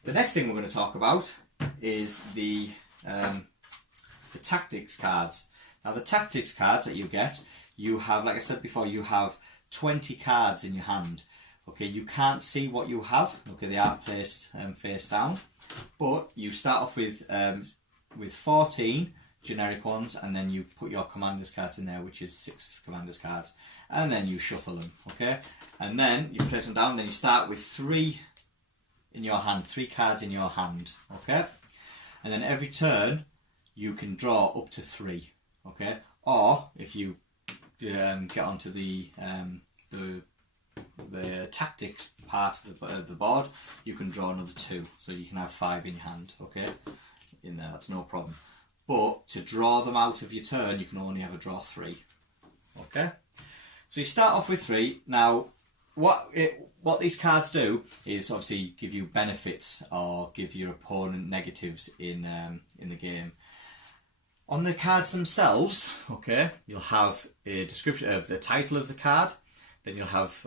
The next thing we're going to talk about is the tactics cards. Now the tactics cards that you get, you have, like I said before, you have 20 cards in your hand. Okay, you can't see what you have. Okay, they are placed face down, but you start off with 14 generic ones, and then you put your commander's cards in there, which is 6 commander's cards, and then you shuffle them. Okay, and then you place them down. Then you start with 3 in your hand, 3 cards in your hand. Okay, and then every turn you can draw up to 3. Okay, or if you get onto the tactics part of the board, you can draw another 2, so you can have 5 in your hand. Okay, in there, that's no problem. But to draw them out of your turn, you can only ever draw 3. Okay, so you start off with 3. Now, what these cards do is obviously give you benefits or give your opponent negatives in the game. On the cards themselves, okay, you'll have a description of the title of the card. Then you'll have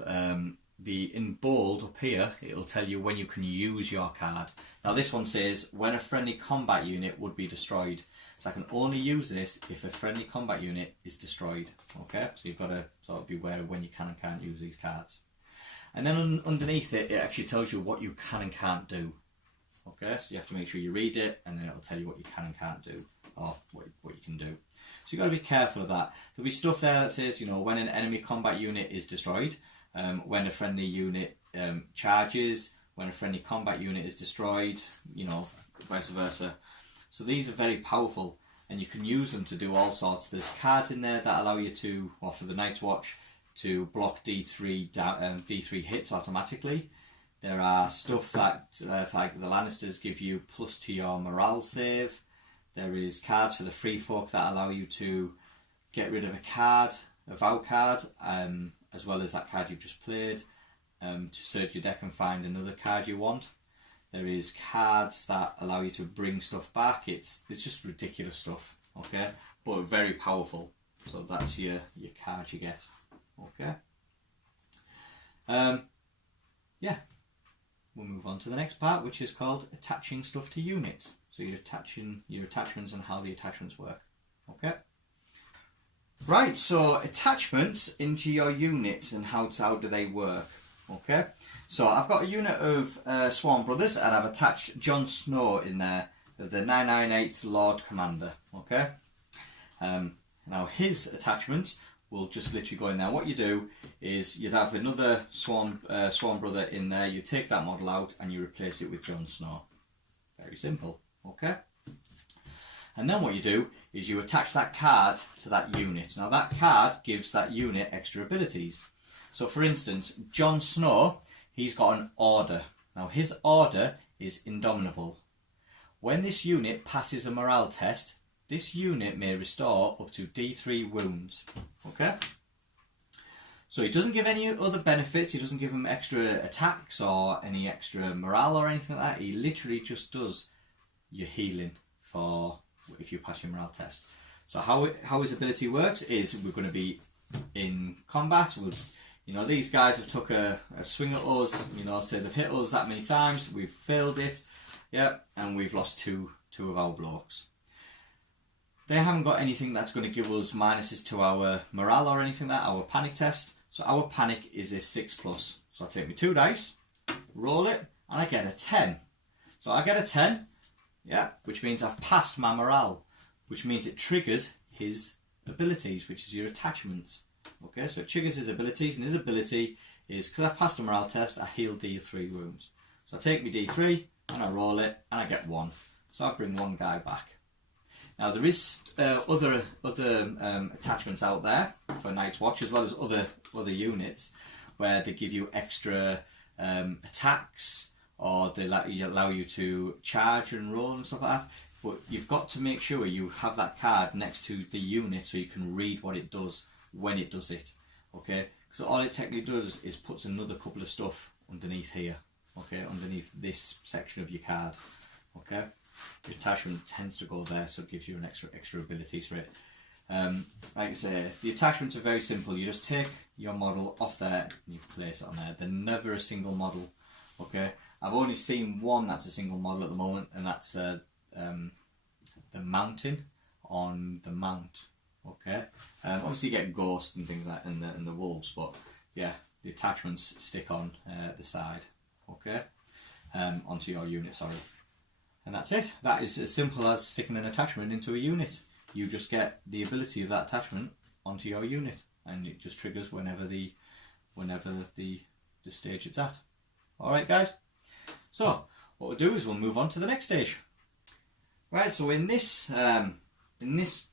in bold up here, it'll tell you when you can use your card. Now this one says when a friendly combat unit would be destroyed. So I can only use this if a friendly combat unit is destroyed. Okay, so you've got to sort of be aware of when you can and can't use these cards. And then underneath it, it actually tells you what you can and can't do. Okay, so you have to make sure you read it, and then it'll tell you what you can and can't do, or what you can do. So you've got to be careful of that. There'll be stuff there that says, you know, when an enemy combat unit is destroyed, when a friendly unit charges, when a friendly combat unit is destroyed, you know, vice versa. So these are very powerful, and you can use them to do all sorts. There's cards in there that allow you to, or for the Night's Watch, to block D3 hits automatically. There are stuff that, like the Lannisters, give you plus to your morale save. There is cards for the free folk that allow you to get rid of a card, a vow card, as well as that card you've just played, to search your deck and find another card you want. There is cards that allow you to bring stuff back. It's just ridiculous stuff, okay? But very powerful. So that's your cards you get, okay? Yeah. We'll move on to the next part, which is called attaching stuff to units. So you're attaching your attachments and how the attachments work. Okay. Right, so attachments into your units and how do they work? Okay. So I've got a unit of Swan Brothers, and I've attached Jon Snow in there, of the 998th Lord Commander. Okay. Now his attachments will just literally go in there. What you do is you'd have another Swan Brother in there. You take that model out and you replace it with Jon Snow. Very simple. Okay. And then what you do is you attach that card to that unit. Now that card gives that unit extra abilities. So for instance, Jon Snow, he's got an order. Now his order is indomitable. When this unit passes a morale test, this unit may restore up to D3 wounds. Okay? So he doesn't give any other benefits, he doesn't give him extra attacks or any extra morale or anything like that. He literally just does your healing for if you pass your morale test. So how his ability works is we're going to be in combat. You know, these guys have took a swing at us, you know, say they've hit us that many times, we've failed it, yeah, and we've lost two of our blokes. They haven't got anything that's going to give us minuses to our morale or anything like that, our panic test. So our panic is a 6+. So I take my 2 dice, roll it, and I get a 10. So I get a 10, yeah, which means I've passed my morale, which means it triggers his abilities, which is your attachments. Okay, so it triggers his abilities, and his ability is because I've passed a morale test, I heal D3 wounds. So I take my D3 and I roll it and I get 1. So I bring 1 guy back. Now there is other attachments out there for Night's Watch, as well as other units where they give you extra attacks, or they allow you to charge and roll and stuff like that. But you've got to make sure you have that card next to the unit so you can read what it does when it does it. Okay, so all it technically does is puts another couple of stuff underneath here. Okay, underneath this section of your card. Okay. Your attachment tends to go there, so it gives you an extra abilities for it. Like I say, the attachments are very simple. You just take your model off there and you place it on there. They're never a single model. Okay, I've only seen one that's a single model at the moment, and that's the mountain on the mount. Okay, obviously you get ghosts and things like that, and the wolves, but yeah, the attachments stick on the side. Okay, onto your unit. Sorry. And that's it. That is as simple as sticking an attachment into a unit. You just get the ability of that attachment onto your unit, and it just triggers whenever the stage it's at. All right, guys. So what we'll do is we'll move on to the next stage. Right. So in this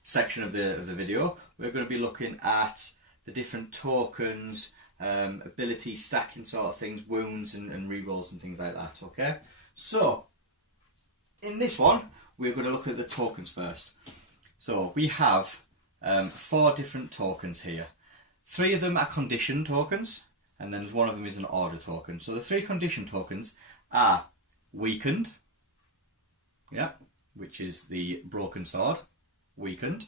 section of the video, we're going to be looking at the different tokens, ability stacking sort of things, wounds and rerolls and things like that. Okay. So in this one, we're going to look at the tokens first. So we have 4 different tokens here. 3 of them are condition tokens, and then one of them is an order token. So the 3 condition tokens are weakened, yeah, which is the broken sword, weakened.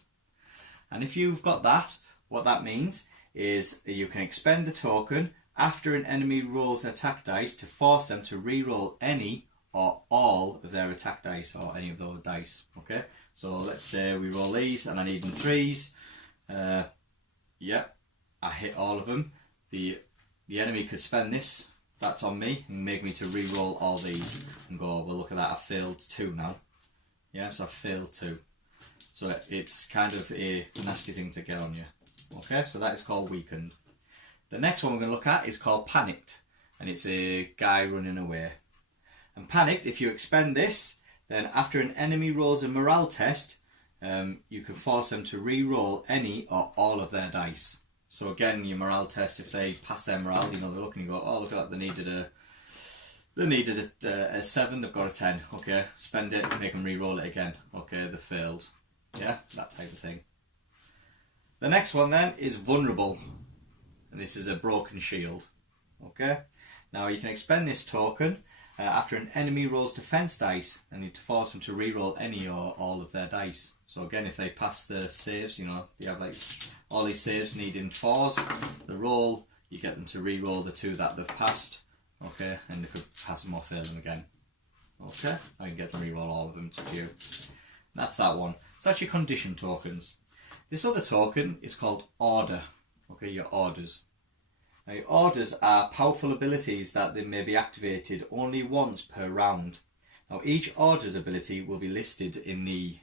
And if you've got that, what that means is you can expend the token after an enemy rolls an attack dice to force them to reroll any or all of their attack dice, or any of those dice. Okay, so let's say we roll these and I need them 3s. Yeah, I hit all of them. The enemy could spend this, that's on me, and make me to re-roll all these and go, well, look at that, I failed 2 now. Yeah, so I failed 2. So it's kind of a nasty thing to get on you. Okay, so that is called weakened. The next one we're going to look at is called panicked, and it's a guy running away. And panicked, if you expend this, then after an enemy rolls a morale test, you can force them to re-roll any or all of their dice. So again, your morale test, if they pass their morale, you know, they're looking and go, oh, look at that, they needed a 7, they've got a 10. Okay, spend it, make them re-roll it again. Okay, they failed. Yeah, that type of thing. The next one then is vulnerable, and this is a broken shield. Okay, now you can expend this token after an enemy rolls defense dice, and you need to force them to re-roll any or all of their dice. So again, if they pass the saves, you know, you have like all these saves needing 4s, the roll, you get them to re-roll the 2 that they've passed. Okay, and they could pass them or fail them again. Okay, I can get them to re-roll all of them to you. That's that one. So that's your condition tokens. This other token is called order. Okay, your orders. Now, your orders are powerful abilities that they may be activated only once per round. Now, each order's ability will be listed in the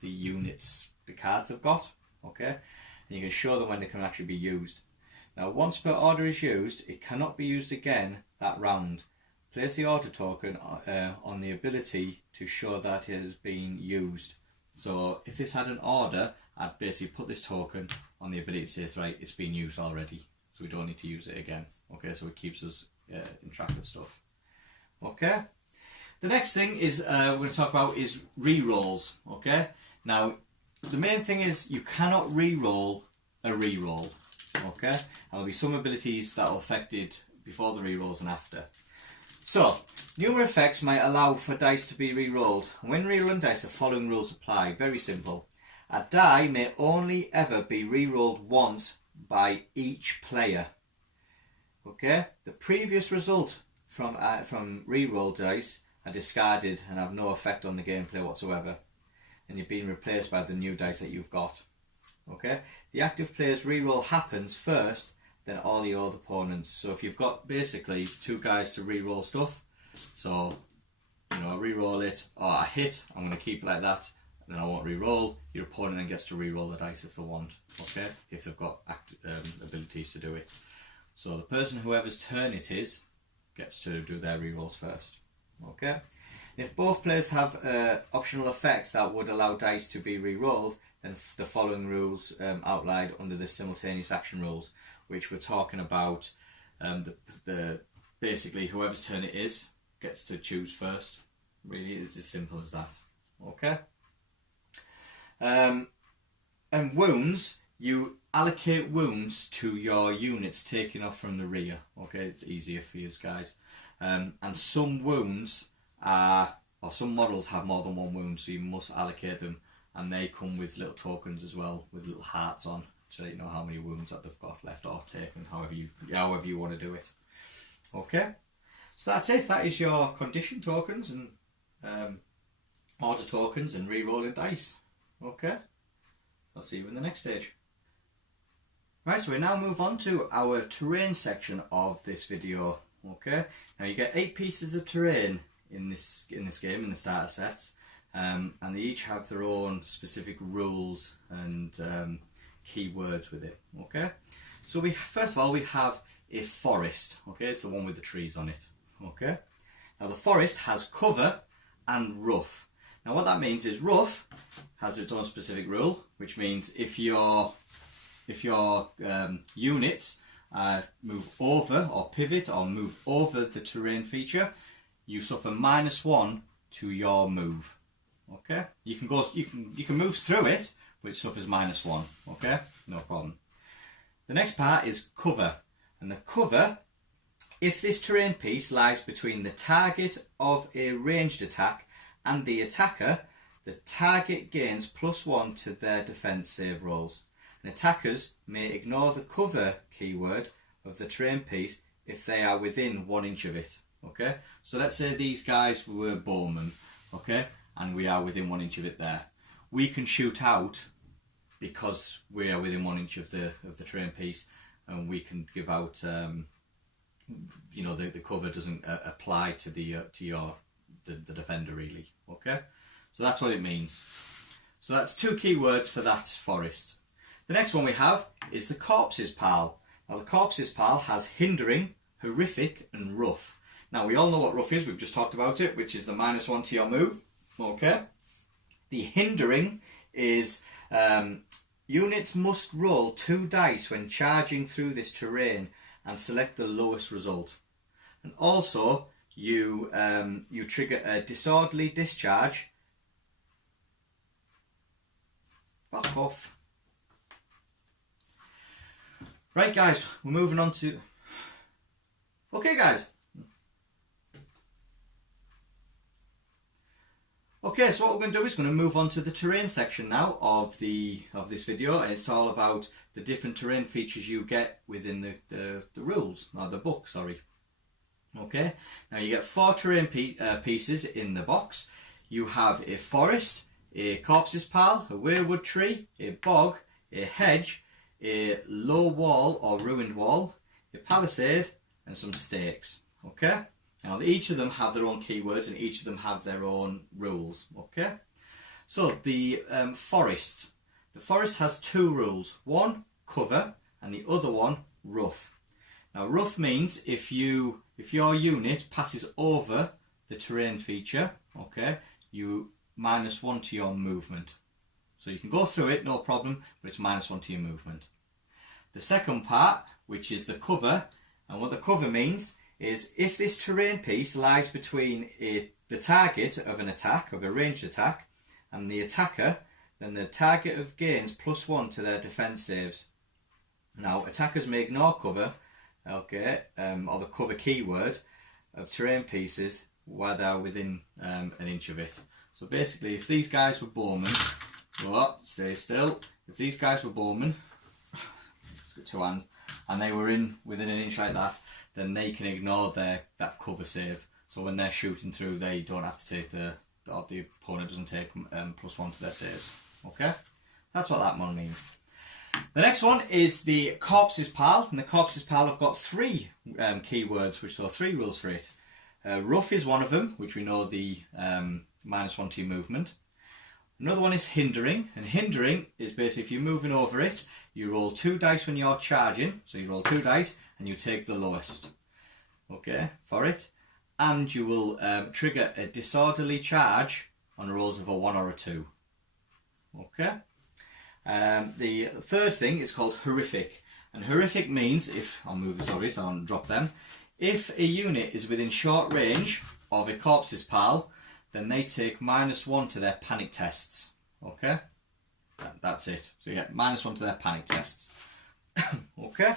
units, the cards they've got. Okay, and you can show them when they can actually be used. Now, once per order is used, it cannot be used again that round. Place the order token on the ability to show that it has been used. So, if this had an order, I'd basically put this token on the ability to say, right, it's been used already, so we don't need to use it again. Okay, so it keeps us in track of stuff. Okay, the next thing is we're going to talk about is re-rolls. Okay, now the main thing is you cannot re-roll a re-roll. Okay, and there'll be some abilities that are affected before the re-rolls and after. So, numerous effects might allow for dice to be re-rolled. When re-rolling dice, the following rules apply. Very simple. A die may only ever be re-rolled once by each player. Okay? The previous result from re-roll dice are discarded and have no effect on the gameplay whatsoever. And you've been replaced by the new dice that you've got. Okay? The active player's re-roll happens first, then all your other opponents. So if you've got basically 2 guys to re-roll stuff, so, you know, re-roll it, or I hit, I'm going to keep it like that, and then I won't re-roll. Your opponent then gets to re-roll the dice if they want, okay, if they've got abilities to do it. So the person, whoever's turn it is, gets to do their rerolls first. Okay. If both players have optional effects that would allow dice to be re-rolled, then the following rules outlined under the simultaneous action rules, which we're talking about, basically whoever's turn it is gets to choose first. Really, it's as simple as that. Okay. And wounds, you allocate wounds to your units taking off from the rear. Okay, it's easier for you guys. And some wounds or some models have more than one wound, so you must allocate them, and they come with little tokens as well, with little hearts on, to let you know how many wounds that they've got left or taken, however you want to do it. Okay, so that's it. That is your condition tokens and order tokens and re-rolling dice. Okay, I'll see you in the next stage. Right, so we now move on to our terrain section of this video. Okay, now you get 8 pieces of terrain in this game, in the starter set, and they each have their own specific rules and keywords with it. Okay, so first of all we have a forest. Okay, it's the one with the trees on it. Okay, now the forest has cover and rough. Now what that means is rough has its own specific rule, which means if your units move over or pivot or move over the terrain feature, you suffer -1 to your move. Okay, you can move through it, but it suffers -1. Okay, no problem. The next part is cover, and the cover, if this terrain piece lies between the target of a ranged attack and the attacker, the target gains +1 to their defense save rolls. And attackers may ignore the cover keyword of the terrain piece if they are within 1 inch of it. Okay, so let's say these guys were bowmen, okay, and we are within 1 inch of it there. We can shoot out because we are within 1 inch of the terrain piece, and we can give out, you know, the cover doesn't apply to the defender really. Okay, so that's what it means. So that's 2 keywords for that forest. The next one we have is the corpses pal. Now the corpses pal has hindering, horrific and rough. Now we all know what rough is, we've just talked about it, which is the -1 to your move. Okay. The hindering is units must roll 2 dice when charging through this terrain and select the lowest result. And also you trigger a disorderly discharge. Fuck off. Right guys, we're moving on to... Okay guys. Okay, so what we're going to do is going to move on to the terrain section now of this video, and it's all about the different terrain features you get within the rules, or the book, sorry. Okay, now you get 4 terrain pieces in the box. You have a forest, a corpses pal, a weirwood tree, a bog, a hedge, a low wall or ruined wall, a palisade and some stakes. Okay, now each of them have their own keywords and each of them have their own rules. Okay, so the forest has 2 rules, one cover and the other one rough. Now rough means if your unit passes over the terrain feature, okay, you -1 to your movement. So you can go through it, no problem, but it's -1 to your movement. The second part, which is the cover, and what the cover means is if this terrain piece lies between the target of an attack, of a ranged attack, and the attacker, then the target gains +1 to their defense saves. Now, attackers may ignore cover, okay, or the cover keyword of terrain pieces while they're within an inch of it. So basically, if these guys were bowmen, go up, stay still. If these guys were bowmen, it's got 2 hands, and they were within an inch like that, then they can ignore that cover save. So when they're shooting through, they don't have to take the opponent doesn't take +1 to their saves. Okay, that's what that one means. The next one is the corpses pal, and the corpses pal have got 3 keywords, which are 3 rules for it. Rough is one of them, which we know the -1 to your movement. Another one is hindering, and hindering is basically if you're moving over it, you roll 2 dice when you're charging, so you roll 2 dice, and you take the lowest, okay, for it, and you will trigger a disorderly charge on rolls of a 1 or a 2, okay. The third thing is called horrific, and horrific means, if I'll move this over so I don't drop them, if a unit is within short range of a corpse's pal, then they take -1 to their panic tests, okay. That's it. So you get -1 to their panic tests. Okay.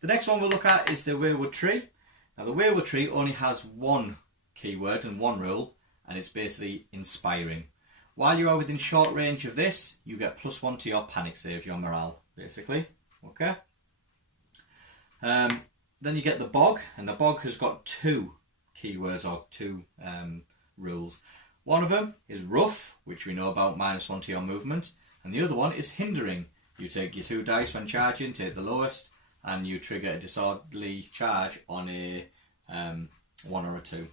The next one we'll look at is the Wayward Tree. Now the Wayward Tree only has one keyword and one rule, and it's basically inspiring. While you are within short range of this, you get +1 to your panic saves, your morale, basically. Okay. Then you get the Bog, and the Bog has got 2 keywords or 2 rules. One of them is rough, which we know about, -1 to your movement, and the other one is hindering. You take your 2 dice when charging, take the lowest, and you trigger a disorderly charge on a 1 or a 2.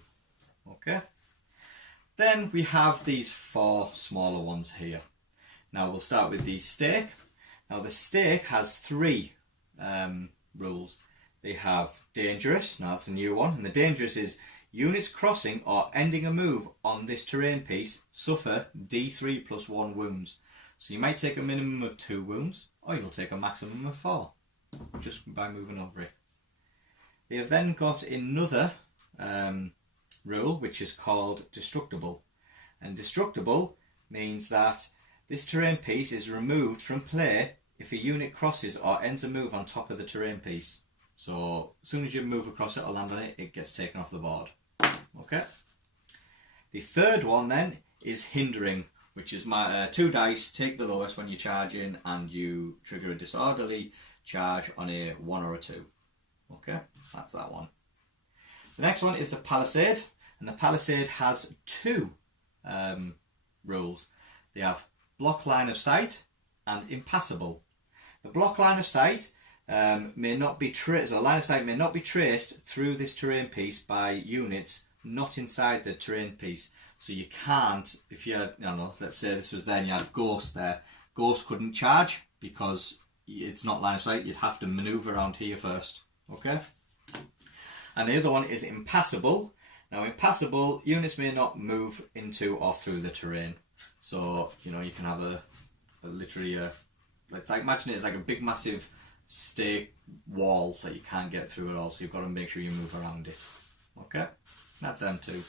Okay. Then we have these 4 smaller ones here. Now we'll start with the Stake. Now the Stake has 3 rules. They have dangerous. Now that's a new one, and the dangerous is units crossing or ending a move on this terrain piece suffer D3 +1 wounds. So you might take a minimum of 2 wounds, or you'll take a maximum of 4, just by moving over it. They have then got another rule, which is called destructible. And destructible means that this terrain piece is removed from play if a unit crosses or ends a move on top of the terrain piece. So as soon as you move across it or land on it, it gets taken off the board. Okay. The third one then is hindering, which is my 2 dice, take the lowest when you charge in, and you trigger a disorderly charge on a 1 or a 2. Okay, that's that one. The next one is the Palisade, and the Palisade has 2 rules. They have block line of sight and impassable. The block line of sight may not be traced, or line of sight may not be traced through this terrain piece by units not inside the terrain piece. So you can't, if you had, I don't know, let's say this was there and you had Ghost there, Ghost couldn't charge because it's not line of sight, you'd have to manoeuvre around here first, okay? And the other one is impassable. Now impassable, units may not move into or through the terrain. So, you know, you can have literally like imagine it as like a big massive stake wall that you can't get through at all, so you've got to make sure you move around it. Okay, that's them 2.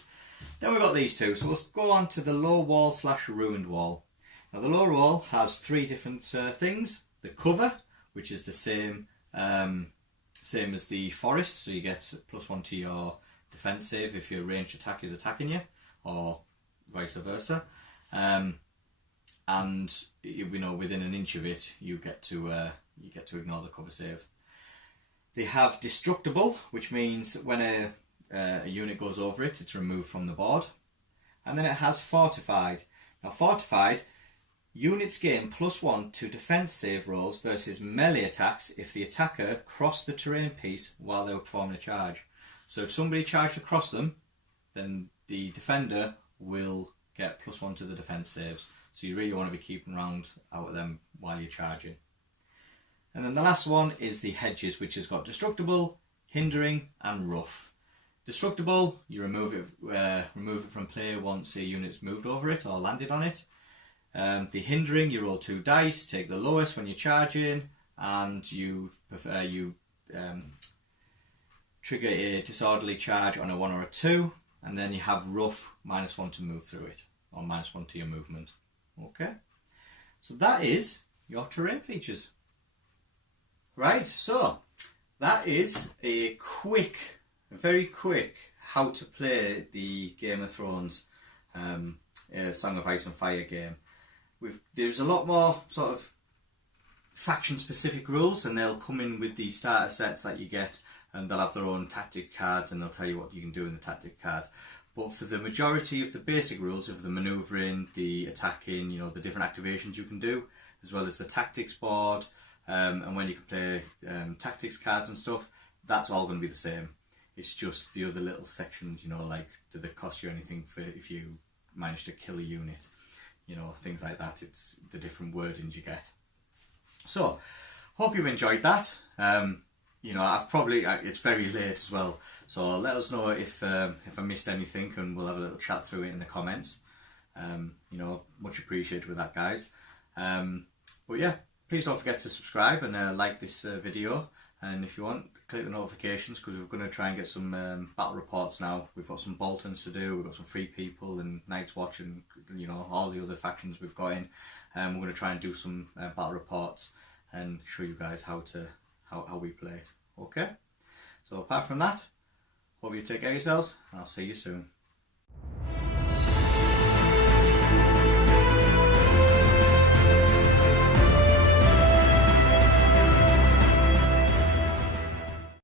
Then we've got these 2, so we'll go on to the low wall / ruined wall. Now the low wall has 3 different things. The cover, which is the same as the forest, so you get +1 to your defense save if your ranged attack is attacking you, or vice versa. And you know, within an inch of it, you get to ignore the cover save. They have destructible, which means when a unit goes over it, it's removed from the board. And then it has fortified. Now fortified, units gain +1 to defense save rolls versus melee attacks if the attacker crossed the terrain piece while they were performing a charge. So if somebody charged across them, then the defender will get +1 to the defense saves. So you really want to be keeping around out of them while you're charging. And then the last one is the hedges, which has got destructible, hindering, and rough. Destructible, you remove it from play once a unit's moved over it or landed on it. The hindering, you roll 2 dice, take the lowest when you're charging, and you trigger a disorderly charge on a 1 or a 2, and then you have rough, -1 to move through it, or -1 to your movement. Okay, so that is your terrain features. Right, so that is a very quick how to play the Game of Thrones Song of Ice and Fire game. There's a lot more sort of faction specific rules, and they'll come in with the starter sets that you get, and they'll have their own tactic cards, and they'll tell you what you can do in the tactic card. But for the majority of the basic rules of the manoeuvring, the attacking, you know, the different activations you can do, as well as the tactics board, and when you can play tactics cards and stuff, that's all going to be the same. It's just the other little sections, you know, like do they cost you anything for if you manage to kill a unit, you know, things like that. It's the different wordings you get. So, hope you enjoyed that. you know, I've probably, it's very late as well, so let us know if I missed anything, and we'll have a little chat through it in the comments. You know, much appreciated with that, guys. But yeah, please don't forget to subscribe and like this video, and if you want, click the notifications, because we're going to try and get some battle reports now. We've got some Boltons to do, we've got some Free People and Night's Watch, and you know, all the other factions we've got in. We're going to try and do some battle reports and show you guys how we play it. Okay, so apart from that, hope you take care of yourselves, and I'll see you soon.